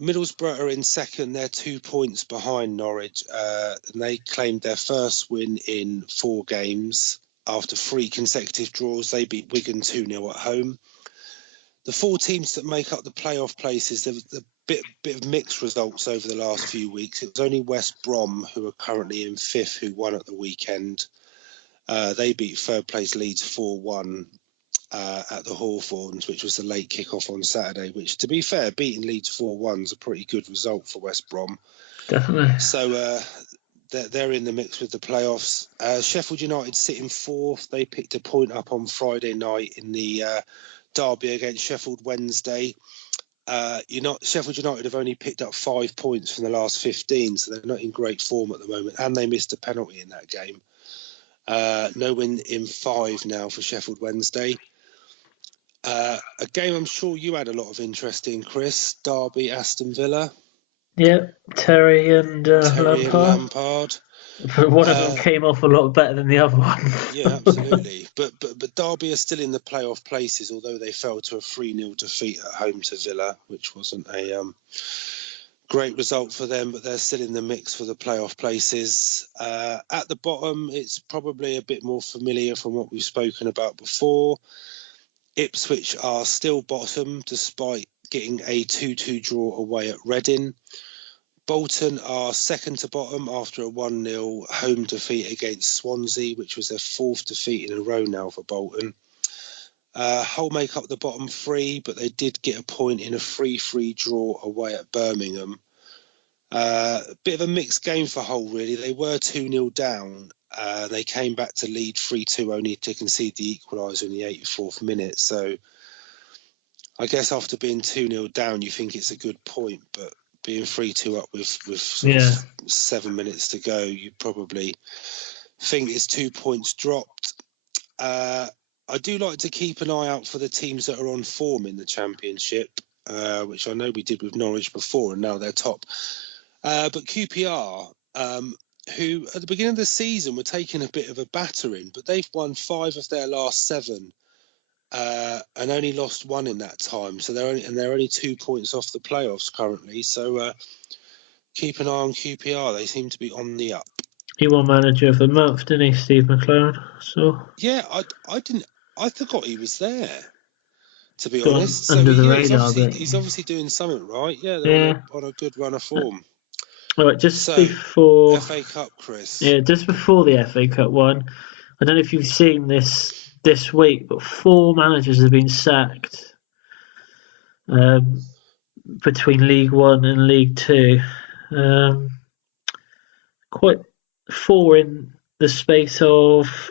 Middlesbrough are in second. They're 2 points behind Norwich, and they claimed their first win in 4 games after 3 consecutive draws. They beat Wigan 2-0 at home. The 4 teams that make up the playoff places, there's a bit of mixed results over the last few weeks. It was only West Brom, who are currently in 5th, who won at the weekend. They beat third place Leeds 4-1 at the Hawthorns, which was the late kick-off on Saturday, which, to be fair, beating Leeds 4-1 is a pretty good result for West Brom. Definitely. So they're in the mix with the playoffs. Sheffield United sitting fourth. They picked a point up on Friday night in the derby against Sheffield Wednesday. Sheffield United have only picked up 5 points from the last 15, so they're not in great form at the moment, and they missed a penalty in that game. No win in 5 now for Sheffield Wednesday. A game I'm sure you had a lot of interest in, Chris. Derby, Aston Villa. Yeah, Terry and Lampard. One of them came off a lot better than the other one. Yeah, absolutely. But Derby are still in the playoff places, although they fell to a 3-0 defeat at home to Villa, which wasn't a great result for them, but they're still in the mix for the playoff places. At the bottom, it's probably a bit more familiar from what we've spoken about before. Ipswich are still bottom, despite getting a 2-2 draw away at Reading. Bolton are second to bottom after a 1-0 home defeat against Swansea, which was their 4th defeat in a row now for Bolton. Hull make up the bottom 3, but they did get a point in a 3-3 draw away at Birmingham. A bit of a mixed game for Hull, really. They were 2-0 down. They came back to lead 3-2 only to concede the equaliser in the 84th minute. So I guess after being 2-0 down, you think it's a good point, but being 3-2 up with sort of 7 minutes to go, you probably think it's 2 points dropped. I do like to keep an eye out for the teams that are on form in the Championship, which I know we did with Norwich before, and now they're top. But QPR, who at the beginning of the season were taking a bit of a battering, but they've won 5 of their last 7. And only lost 1 in that time, so they're only 2 points off the playoffs currently. So keep an eye on QPR; they seem to be on the up. He won Manager of the Month, didn't he, Steve McLaren? So yeah, I forgot he was there. To be gone honest, under the radar. He's obviously doing something right. Yeah, they're on a good run of form. All right, before FA Cup, Chris. Yeah, just before the FA Cup one, I don't know if you've seen this week, but 4 managers have been sacked between League One and League Two. Quite 4 in the space of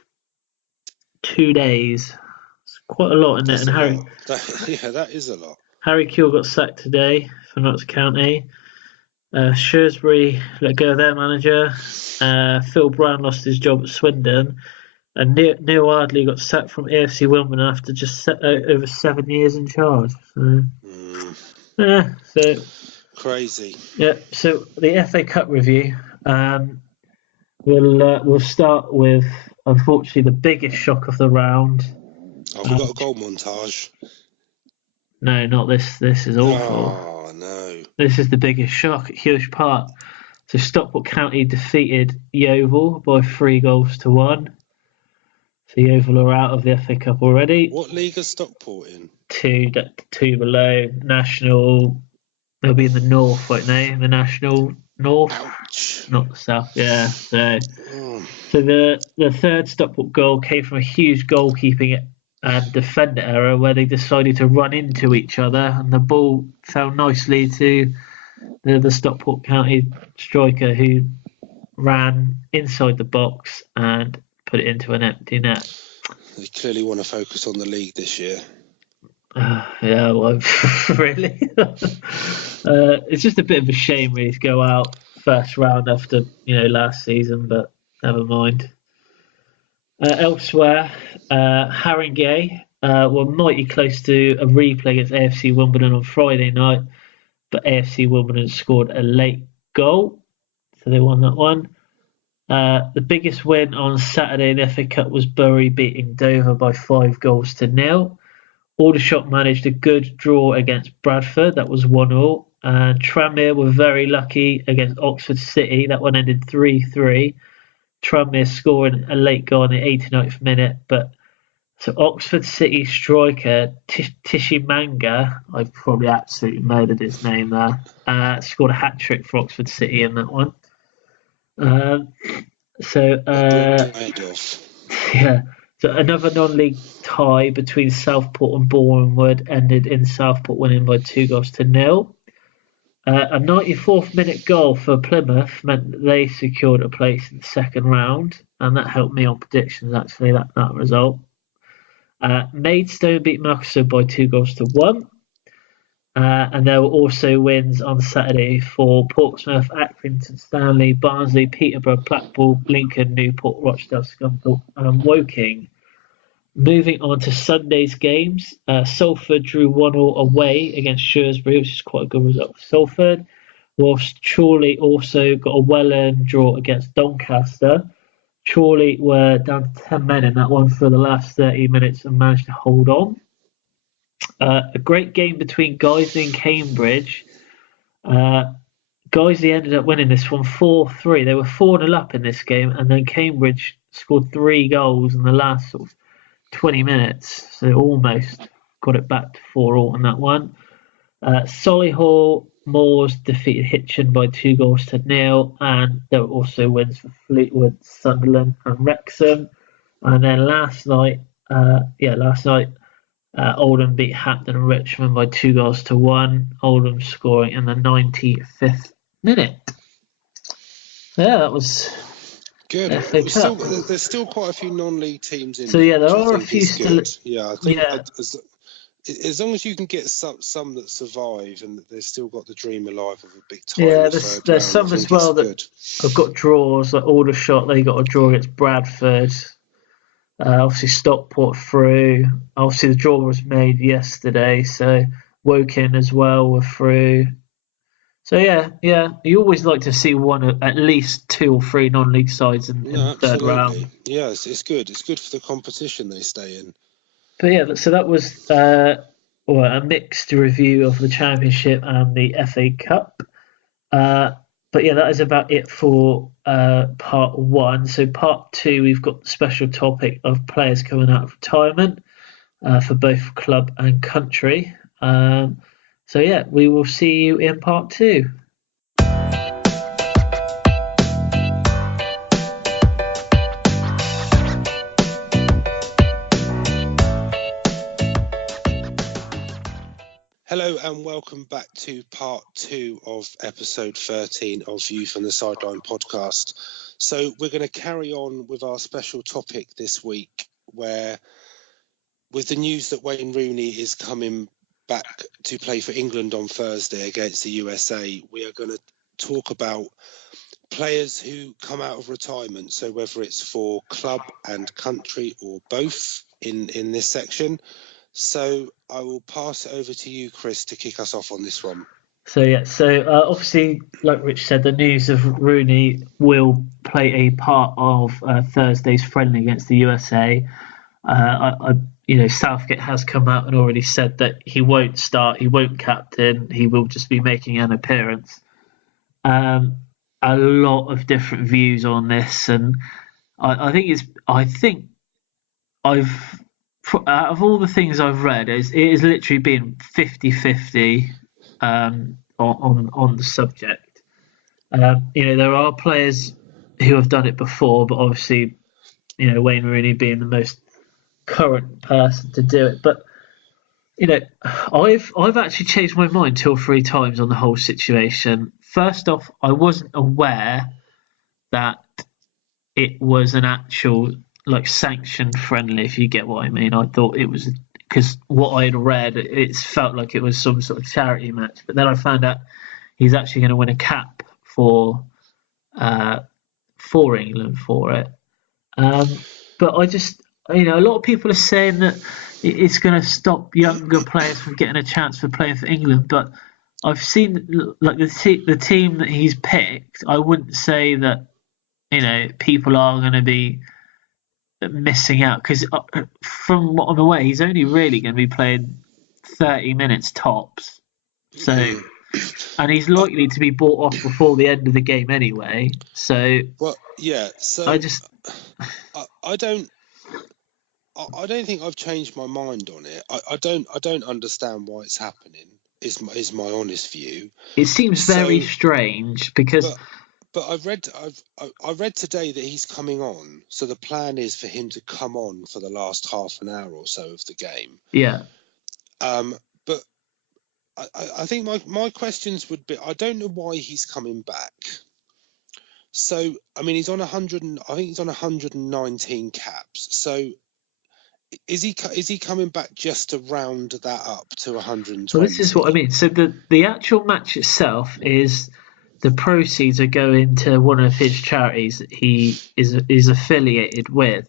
2 days. It's quite a lot, isn't it? And that is a lot. Harry Kewell got sacked today for Notts County. Shrewsbury let go of their manager. Phil Brown lost his job at Swindon. And Neil Ardley got sacked from AFC Wimbledon after just over 7 years in charge. So crazy. Yeah. So the FA Cup review. We'll start with, unfortunately, the biggest shock of the round. Oh, we've got a goal montage. No, not this. This is awful. Oh no. This is the biggest shock at Huish Park. So Stockport County defeated Yeovil by 3-1. So Yeovil are out of the FA Cup already. What league is Stockport in? 2 below. National. They'll be in the north, won't they? The National North. Ouch. Not the south. Yeah. So the third Stockport goal came from a huge goalkeeping and defender error where they decided to run into each other, and the ball fell nicely to the Stockport County striker, who ran inside the box and put it into an empty net. They clearly want to focus on the league this year. Yeah, well, really? It's just a bit of a shame really to go out first round after last season, but never mind. Elsewhere, Haringey were mighty close to a replay against AFC Wimbledon on Friday night, but AFC Wimbledon scored a late goal, so they won that one. The biggest win on Saturday in the FA Cup was Bury beating Dover by 5-0. Aldershot managed a good draw against Bradford, that was 1-1. Tranmere were very lucky against Oxford City, that one ended 3-3. Tranmere scoring a late goal in the 89th minute, but so Oxford City striker Tishimanga, I've probably absolutely murdered his name there, scored a hat-trick for Oxford City in that one. So another non-league tie between Southport and Bournemouth ended in Southport winning by 2-0. A 94th minute goal for Plymouth meant that they secured a place in the second round, and that helped me on predictions, actually, that result. Maidstone beat Marcus by 2-1. And there were also wins on Saturday for Portsmouth, Accrington, Stanley, Barnsley, Peterborough, Blackpool, Lincoln, Newport, Rochdale, Scunthorpe, and Woking. Moving on to Sunday's games, Salford drew 1-1 away against Shrewsbury, which is quite a good result for Salford, whilst Chorley also got a well-earned draw against Doncaster. Chorley were down to 10 men in that one for the last 30 minutes and managed to hold on. A great game between Guiseley and Cambridge. Guiseley ended up winning this one 4-3. They were 4-0 up in this game, and then Cambridge scored 3 goals in the last sort of 20 minutes, so almost got it back to 4-4 on that one. Solihull Moors defeated Hitchin by 2-0, and there were also wins for Fleetwood, Sunderland, and Wrexham. And then last night, Oldham beat Hampton and Richmond by 2-1. Oldham scoring in the 95th minute. Yeah, that was good. There's still quite a few non-league teams in. So yeah, there are a few still. Yeah, I think as long as you can get some that survive and that they've still got the dream alive of a big title. Yeah, there's some as well that have got draws. Like Aldershot, they got a draw against Bradford. Obviously Stockport through. Obviously the draw was made yesterday, so Woking as well were through. So yeah, you always like to see at least 2 or 3 non-league sides in the third round. Yeah, it's good. It's good for the competition they stay in. But yeah, so that was a mixed review of the Championship and the FA Cup. But yeah, that is about it for part 1. So part 2, we've got the special topic of players coming out of retirement for both club and country. So yeah, we will see you in part 2. Hello and welcome back to part 2 of episode 13 of View from the Sideline podcast. So we're going to carry on with our special topic this week, where with the news that Wayne Rooney is coming back to play for England on Thursday against the USA, we are going to talk about players who come out of retirement. So whether it's for club and country or both in this section. So I will pass it over to you, Chris, to kick us off on this one. So obviously, like Rich said, the news of Rooney will play a part of Thursday's friendly against the USA. Southgate has come out and already said that he won't start, he won't captain, he will just be making an appearance. A lot of different views on this, and I think out of all the things I've read, it is literally been 50-50 on the subject. There are players who have done it before, but obviously, Wayne Rooney being the most current person to do it. But I've actually changed my mind 2 or 3 times on the whole situation. First off, I wasn't aware that it was an actual sanctioned friendly, if you get what I mean. I thought it was, because what I had read, it felt like it was some sort of charity match. But then I found out he's actually going to win a cap for England for it. But I just, a lot of people are saying that it's going to stop younger players from getting a chance for playing for England. But I've seen the team that he's picked. I wouldn't say that people are going to be missing out, because from what I'm aware, he's only really going to be playing 30 minutes tops. So, and he's likely to be bought off before the end of the game anyway. So, well, yeah. So I don't think I've changed my mind on it. I don't understand why it's happening. Is my honest view. It seems very strange because. But I read today that he's coming on. So the plan is for him to come on for the last half an hour or so of the game. Yeah. But I think my questions would be, I don't know why he's coming back. So I mean, he's on 100. I think he's on 119 caps. So is he coming back just to round that up to Well, this is what I 120? mean. So the actual match itself is the proceeds are going to one of his charities that he is affiliated with.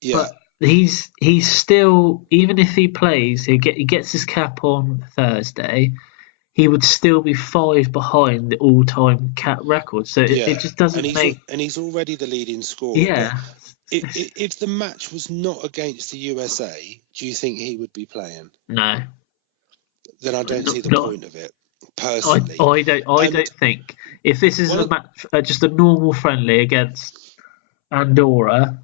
Yeah, But he's still, even if he plays, he gets his cap on Thursday. He would still be 5 behind the all-time cap record. So it yeah, just and doesn't make. he's already the leading scorer. But Yeah, if the match was not against the USA, do you think he would be playing? no, Then I don't see not, the not point of it, I personally. I don't I And don't think if this is one a of match, just a normal friendly against Andorra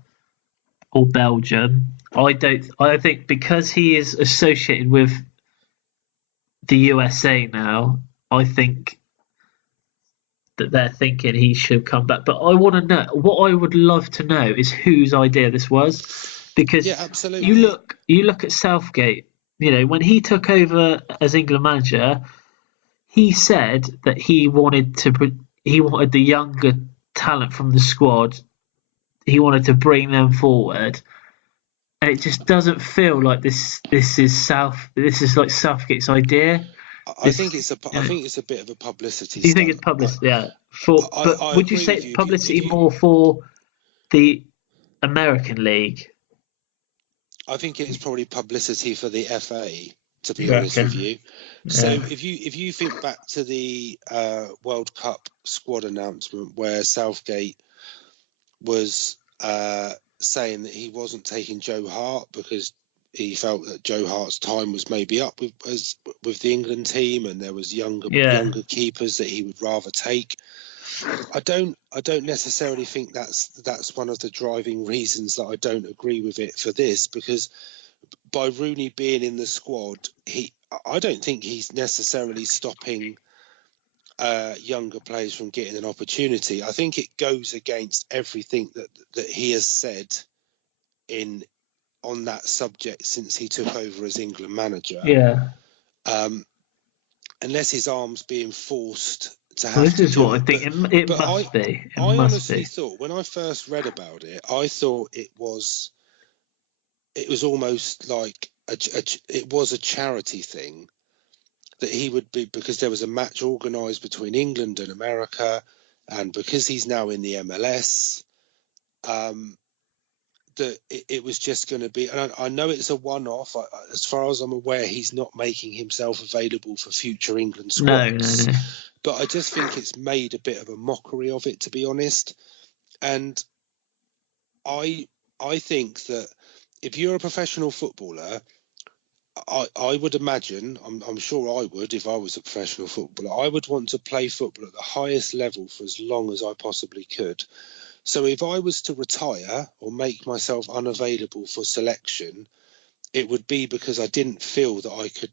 or Belgium, I think because he is associated with the USA now, I think that they're thinking he should come back. But I want to know what I would love to know is whose idea this was, because Yeah, absolutely. you look at Southgate. You know, when he took over as England manager, he said that he wanted the younger talent from the squad. He wanted to bring them forward, and it just doesn't feel like This is like Southgate's idea. I This, think you I know, think it's a bit of a publicity do you think it's stunt. publicity? Yeah. But I would you agree say with it's you. publicity more for the American League? I think it's probably publicity for the FA, to be You honest with reckon? you. So Yeah. if you think back to the World Cup squad announcement where Southgate was saying that he wasn't taking Joe Hart because he felt that Joe Hart's time was maybe up with the England team, and there was Yeah. younger keepers that he would rather take. I don't necessarily think that's one of the driving reasons that I don't agree with it for this, because by Rooney being in the squad, I don't think he's necessarily stopping younger players from getting an opportunity. I think it goes against everything that he has said in on that subject since he took over as England manager. Yeah. Um, unless his arm's being forced to Well, have this to is do what I it. think. It But must be. It I must honestly be. thought when I first read about it, I thought it was almost like it was a charity thing that he would be, because there was a match organised between England and America, and because he's now in the MLS, that it was just going to be. And I know it's a one-off. As far as I'm aware, he's not making himself available for future England No, no, squads, no. but I just think it's made a bit of a mockery of it, to be honest. And I think that if you're a professional footballer, I would imagine, I'm sure I would, if I was a professional footballer, I would want to play football at the highest level for as long as I possibly could. So if I was to retire or make myself unavailable for selection, it would be because I didn't feel that I could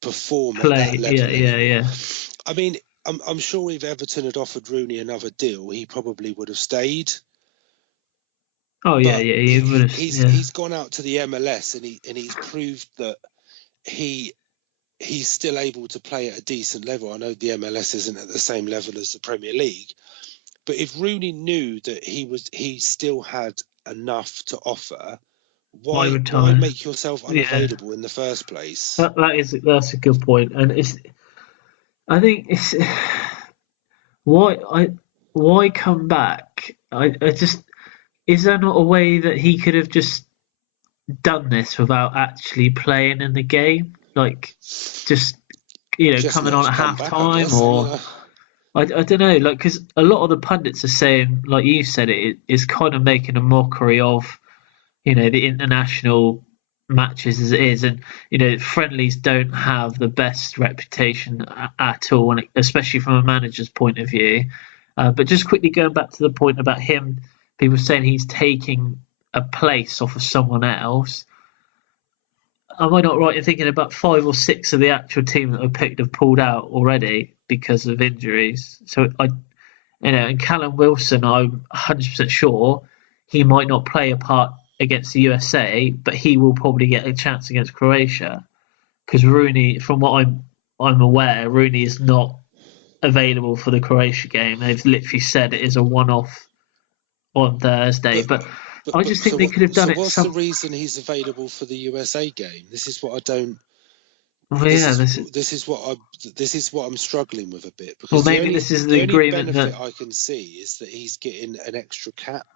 perform at that Play. Yeah, level yeah, anymore. yeah. I mean, I'm sure if Everton had offered Rooney another deal, he probably would have stayed. Oh, yeah, But yeah. You would have. Yeah. he's gone out to the MLS, and he's proved that he he's still able to play at a decent level. I know the MLS isn't at the same level as the Premier League, but if Rooney knew that he still had enough to offer, Why why retire? make yourself Yeah. unavailable in the first place? That's a good point, and I think it's why why come back? I just is there not a way that he could have just done this without actually playing in the game, like just Just coming not on to at come half back, I time, guess. I mean, or I don't know, like because a lot of the pundits are saying, like you said, it is kind of making a mockery of the international matches as it is, and friendlies don't have the best reputation at all, and especially from a manager's point of view. But just quickly going back to the point about him, people saying he's taking a place off of someone else. Am I not right in thinking about 5 or 6 of the actual team that were picked have pulled out already because of injuries? So and Callum Wilson, I'm 100% sure he might not play a part against the USA, but he will probably get a chance against Croatia because Rooney, from what I'm I'm aware, Rooney is not available for the Croatia game. They've literally said it is a one-off on Thursday, But but I just think so they what? could have done So it what's the some. reason he's available for the USA game? This is what I don't. Well, This yeah, is this is. what I'm struggling with a bit, Well, because maybe this is the the only agreement that. benefit I can see is that he's getting an extra cap,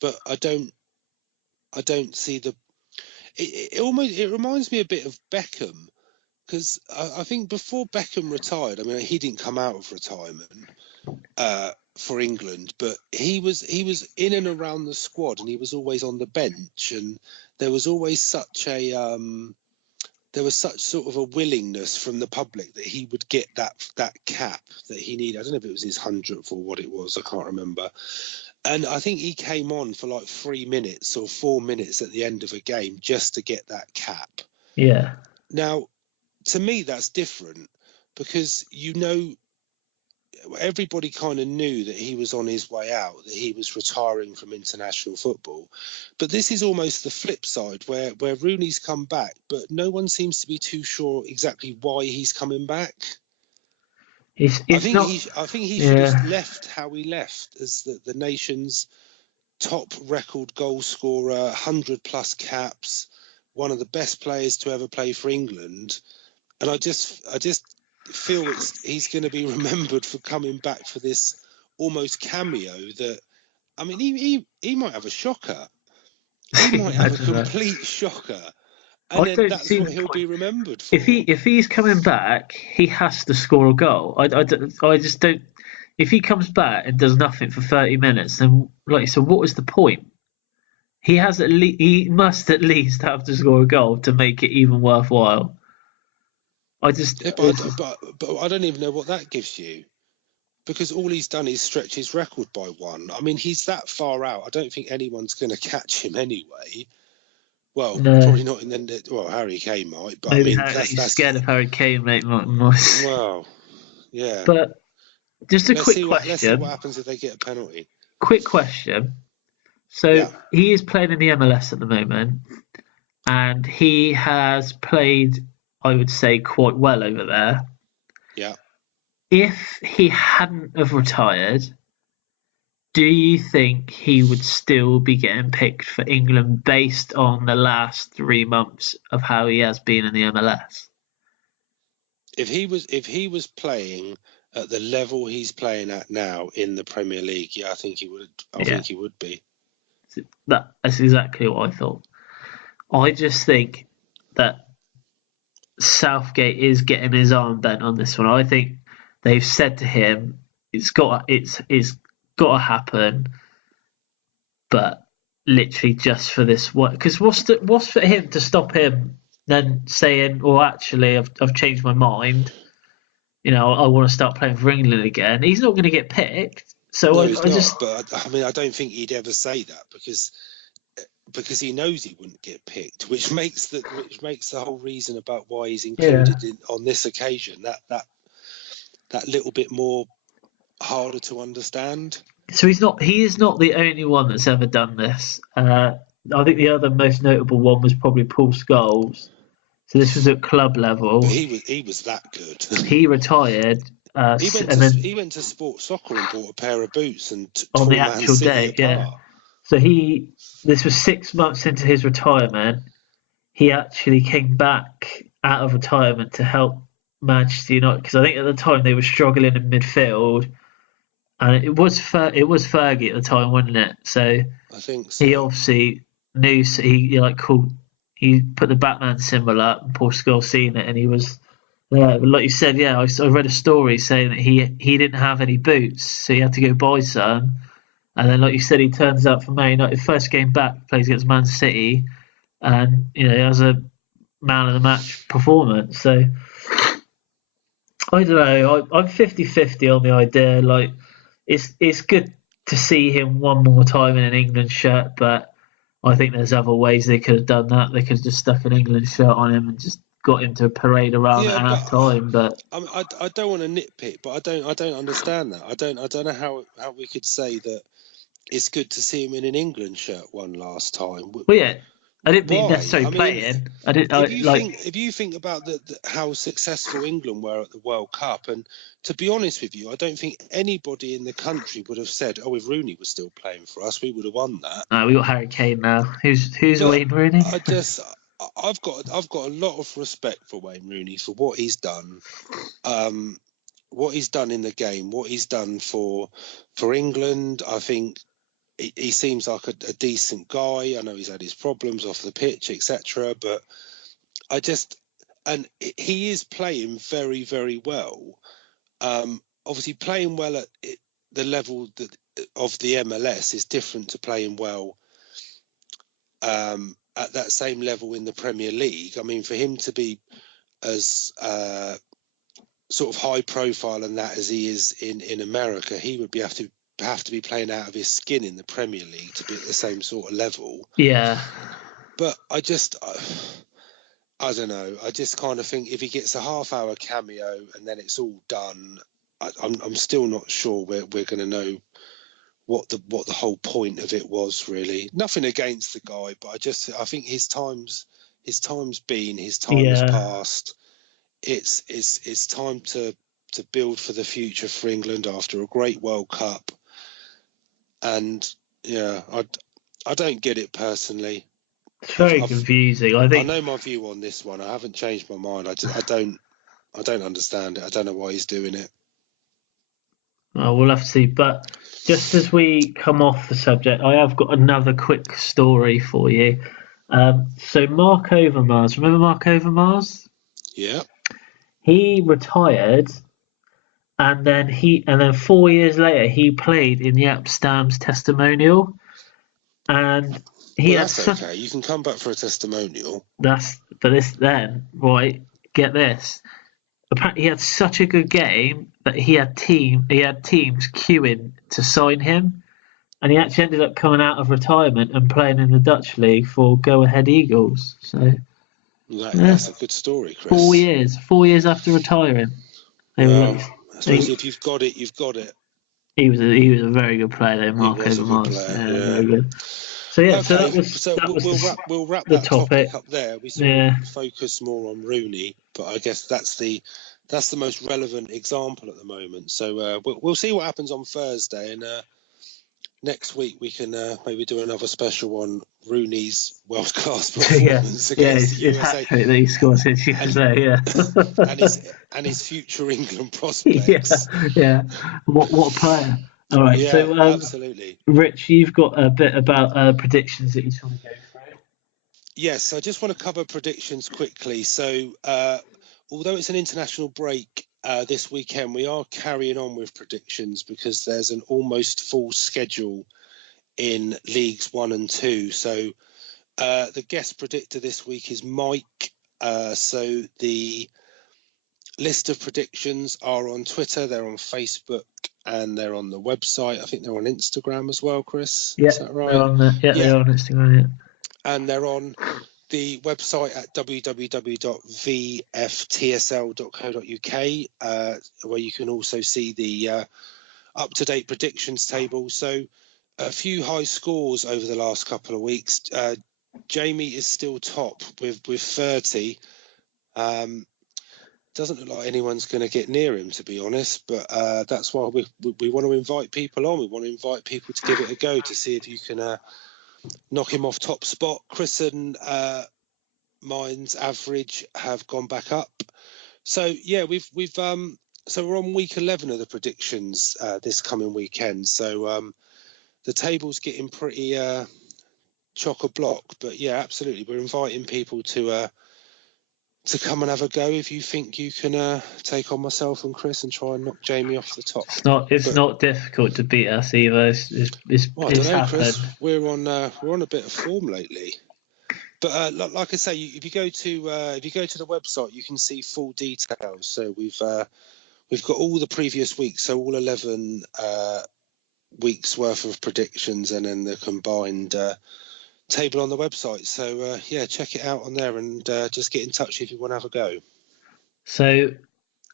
but I don't see the. It reminds me a bit of Beckham, because I think before Beckham retired, I mean, he didn't come out of retirement for England, but he was in and around the squad, and he was always on the bench, and there was always such a there was such sort of a willingness from the public that he would get that cap that he needed. I don't know if it was his 100th or what it was. I can't remember. And I think he came on for like 3 minutes or 4 minutes at the end of a game just to get that cap. Yeah. Now, to me, that's different, because everybody kind of knew that he was on his way out, that he was retiring from international football. But this is almost the flip side, where Rooney's come back, but no one seems to be too sure exactly why he's coming back. It's not. I think he should have Yeah. left how he left, as the nation's top record goal scorer, 100+ caps, one of the best players to ever play for England. And I just feel he's going to be remembered for coming back for this almost cameo. That, I mean, he might have a shocker. He might have a Imagine that. complete shocker, and I then don't that's see what the he'll be point. remembered If for. he's coming back, he has to score a goal. I just don't. If he comes back and does nothing for 30 minutes, then like so, what is the point? He must at least have to score a goal to make it even worthwhile. I just Yeah, it's just, but I don't even know what that gives you, because all he's done is stretch his record by one. I mean, he's that far out. I don't think anyone's going to catch him anyway. Well, no. probably not in the. Well, Harry Kane might, but I Maybe mean, he's that's. scared of Harry Kane, mate. Well, yeah. But just a Let's quick see what question. happens if they get a penalty. Quick question. So Yeah, he is playing in the MLS at the moment, and he has played, I would say, quite well over there. yeah. If he hadn't have retired, do you think he would still be getting picked for England based on the last 3 months of how he has been in the MLS? If he was playing at the level he's playing at now in the Premier League, yeah, I think he would. I Yeah, think he would be. that's exactly what I thought. I just think that Southgate is getting his arm bent on this one. I think they've said to him, it's got to happen, but literally just for this one. Because what's for him to stop him then saying, "Well, actually, I've changed my mind. I want to start playing for England again." He's not going to get picked. So No, I, he's I just not. But I mean, I don't think he'd ever say that, because he knows he wouldn't get picked, which makes the whole reason about why he's yeah. included on this occasion that little bit more harder to understand. So he is not the only one that's ever done this. I think the other most notable one was probably Paul Scholes. So this was at club But level. he was that good. He retired, He went and to then he went to sports soccer and bought a pair of boots and on the tore Man actual City day, yeah. apart. So this was 6 months into his retirement. He actually came back out of retirement to help Manchester United because I think at the time they were struggling in midfield, and it was Fergie at the time, wasn't it? So I think he so. obviously knew. So he like called. He put the Batman symbol up, and Paul Scholes seen it, and he was. Like you said, yeah, I read a story saying that he didn't have any boots, so he had to go buy some. And then, like you said, he turns up for Man United. First game back, plays against Man City, and he has a man of the match performance. So I don't know. I'm 50-50 on the idea. Like it's good to see him one more time in an England shirt, but I think there's other ways they could have done that. They could have just stuck an England shirt on him and just got him to parade around at Yeah, but half time. But I don't want to nitpick, but I don't understand that. I don't know how we could say that it's good to see him in an England shirt one last time. yeah, I didn't mean Why? necessarily I mean, playing. I didn't if you think about how successful England were at the World Cup, and to be honest with you, I don't think anybody in the country would have said, "Oh, if Rooney was still playing for us, we would have won that." No, we got Harry Kane now. Who's But Wayne Rooney? I've got a lot of respect for Wayne Rooney for what he's done, what he's done in the game, what he's done for England. I think he seems like a decent guy. I know he's had his problems off the pitch, etc. But and he is playing very, very well. Obviously, playing well at the level of the MLS is different to playing well at that same level in the Premier League. I mean, for him to be as sort of high profile and that as he is in America, he would have to be playing out of his skin in the Premier League to be at the same sort of level. Yeah. But I don't know. I just kind of think if he gets a half-hour cameo and then it's all done, I'm still not sure we're going to know what the whole point of it was, really. Nothing against the guy, but I think his time has passed. It's time to build for the future for England after a great World Cup. And yeah, I don't get it personally. It's very confusing. I know my view on this one. I haven't changed my mind. I don't understand it. I don't know why he's doing it. We'll have to see. But just as we come off the subject, I have got another quick story for you. So Mark Overmars, remember Mark Overmars? Yeah. He retired, and then 4 years later he played in the Amsterdam's testimonial, and that's okay. You can come back for a testimonial. Right. Get this. Apparently, he had such a good game that he had teams queuing to sign him, and he actually ended up coming out of retirement and playing in the Dutch league for Go Ahead Eagles. So that's a good story, Chris. 4 years after retiring. I suppose if you've got it, you've got it. He was a very good player, though, Mark Overmars. Very good. So We'll wrap that topic up there. We sort of focus more on Rooney, but I guess that's the most relevant example at the moment. So we'll see what happens on Thursday, and next week we can maybe do another special on Rooney's world class performance against the USA. Hat-trick that he scores in USA, and his future England prospects. What a player! All right, so absolutely. Rich, you've got a bit about predictions that you just want to go through. Yes, I just want to cover predictions quickly. So, although it's an international break this weekend, we are carrying on with predictions because there's an almost full schedule in Leagues 1 and 2. So, the guest predictor this week is Mike. So the list of predictions are on Twitter, they're on Facebook, and they're on the website. I think they're on Instagram as well, Chris. Yeah, is that right? They're on they're on Instagram. Yeah, and they're on the website at www.vftsl.co.uk, where you can also see the up-to-date predictions table. So a few high scores over the last couple of weeks. Jamie is still top with 30. Doesn't look like anyone's going to get near him, to be honest, but that's why we want to invite people on. We want to invite people to give it a go to see if you can knock him off top spot. Chris and mine's average have gone back up. So yeah, so we're on week 11 of the predictions this coming weekend. So the table's getting pretty chock-a-block, but yeah, absolutely, we're inviting people to come and have a go if you think you can take on myself and Chris and try and knock Jamie off the top. It's not difficult to beat us either. It's I don't know, Chris. We're on a bit of form lately. But like I say, if you go to the website, you can see full details. So we've got all the previous weeks, so all 11 weeks worth of predictions, and then the combined table on the website. So yeah, check it out on there, and just get in touch if you want to have a go. So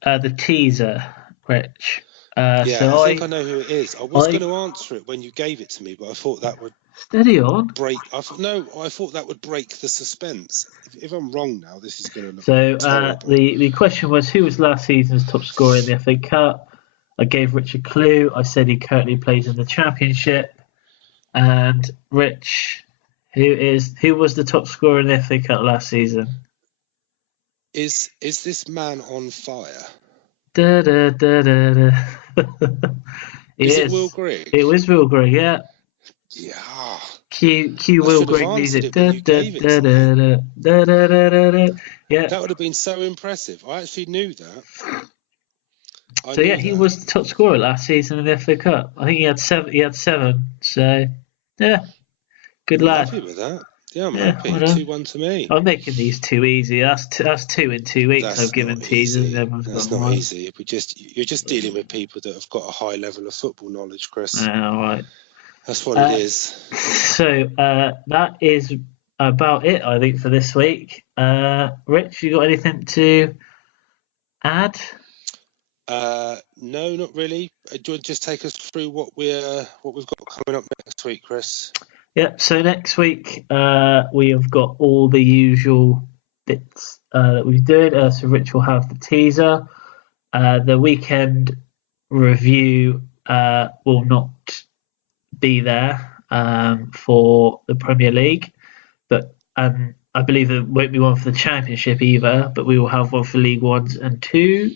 the teaser, Rich. I think I know who it is. I was going to answer it when you gave it to me, but I thought that would steady on. I thought that would break the suspense. If I'm wrong now, this is going to look terrible. The question was, who was last season's top scorer in the FA Cup? I gave Rich a clue. I said he currently plays in the Championship. And Rich, who was the top scorer in the FA Cup last season? Is this man on fire? Da, da, da, da, da. Is it Will Grigg? It was Will Grigg, yeah. Yeah. Cue Will Grigg music. Da, da, da, da, da, da, da, da. Yeah. That would have been so impressive. I actually knew that. He was the top scorer last season in the FA Cup. I think he had 7. So, yeah, good lad. I'm happy with that. Yeah, I'm happy. 2-1 to me. I'm making these too easy. That's 2 in 2 weeks. I've given teasers. That's not easy. You're just dealing with people that have got a high level of football knowledge, Chris. Yeah, all right. That's what it is. So that is about it, I think, for this week. Rich, you got anything to add? No, not really. Do you want to just take us through what we've got coming up next week, Chris? Yep. So next week we have got all the usual bits that we've done. So Rich will have the teaser. The weekend review will not be there for the Premier League, but I believe there won't be one for the Championship either. But we will have one for League 1 and 2.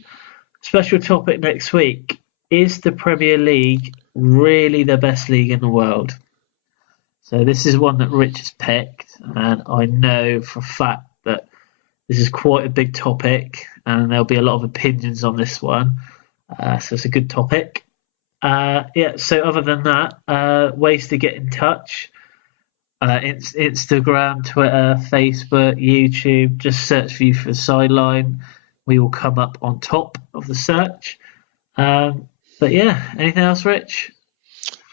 Special topic next week: is the Premier League really the best league in the world? So this is one that Rich has picked, and I know for a fact that this is quite a big topic, and there'll be a lot of opinions on this one. So it's a good topic. So other than that, ways to get in touch: Instagram, Twitter, Facebook, YouTube. Just search for You for the Sideline. We will come up on top of the search. But yeah, anything else, Rich?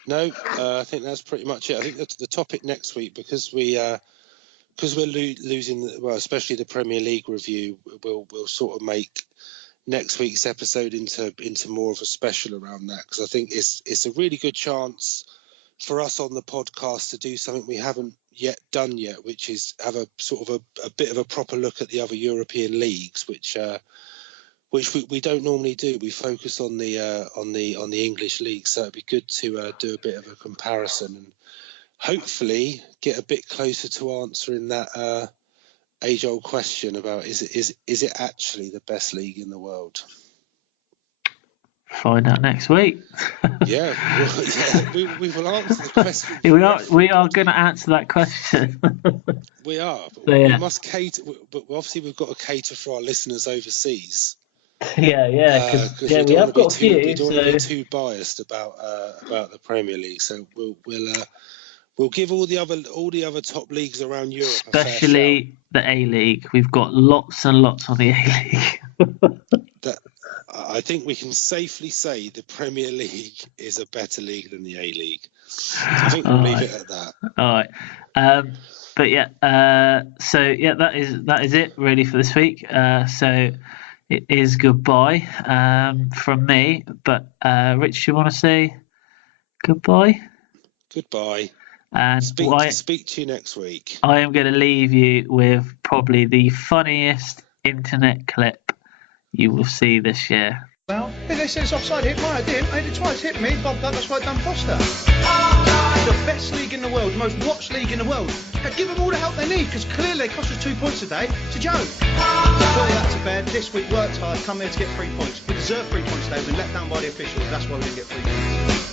No, I think that's pretty much it. I think that's the topic next week, because we're losing, especially the Premier League review. We'll sort of make next week's episode into more of a special around that, because I think it's a really good chance for us on the podcast to do something we haven't done yet, which is have a sort of a bit of a proper look at the other European leagues, which we don't normally do. We focus on the English league, so it'd be good to do a bit of a comparison and hopefully get a bit closer to answering that age-old question about is it actually the best league in the world? Find out next week. We will answer the question. We are going to answer that question. We are, but we must cater. But obviously, we've got to cater for our listeners overseas. We have got a few. We don't want to be too biased about the Premier League, so we'll give all the other top leagues around Europe, especially the A League. We've got lots and lots on the A League. I think we can safely say the Premier League is a better league than the A League. So I think we'll leave it at that. All right. That is it really for this week. So it is goodbye from me. But Rich, you want to say goodbye? Goodbye. And speak to you next week. I am going to leave you with probably the funniest internet clip you will see this year. Well, they said it's offside, hit mine, I didn't. I hit it twice, hit me, Bob, that's why I done Foster. The best league in the world, the most watched league in the world. Give them all the help they need, because clearly they cost us 2 points a day. It's a joke. Put all that to bed, this week worked hard, come here to get 3 points. We deserve 3 points today, we've been let down by the officials, that's why we didn't get 3 points.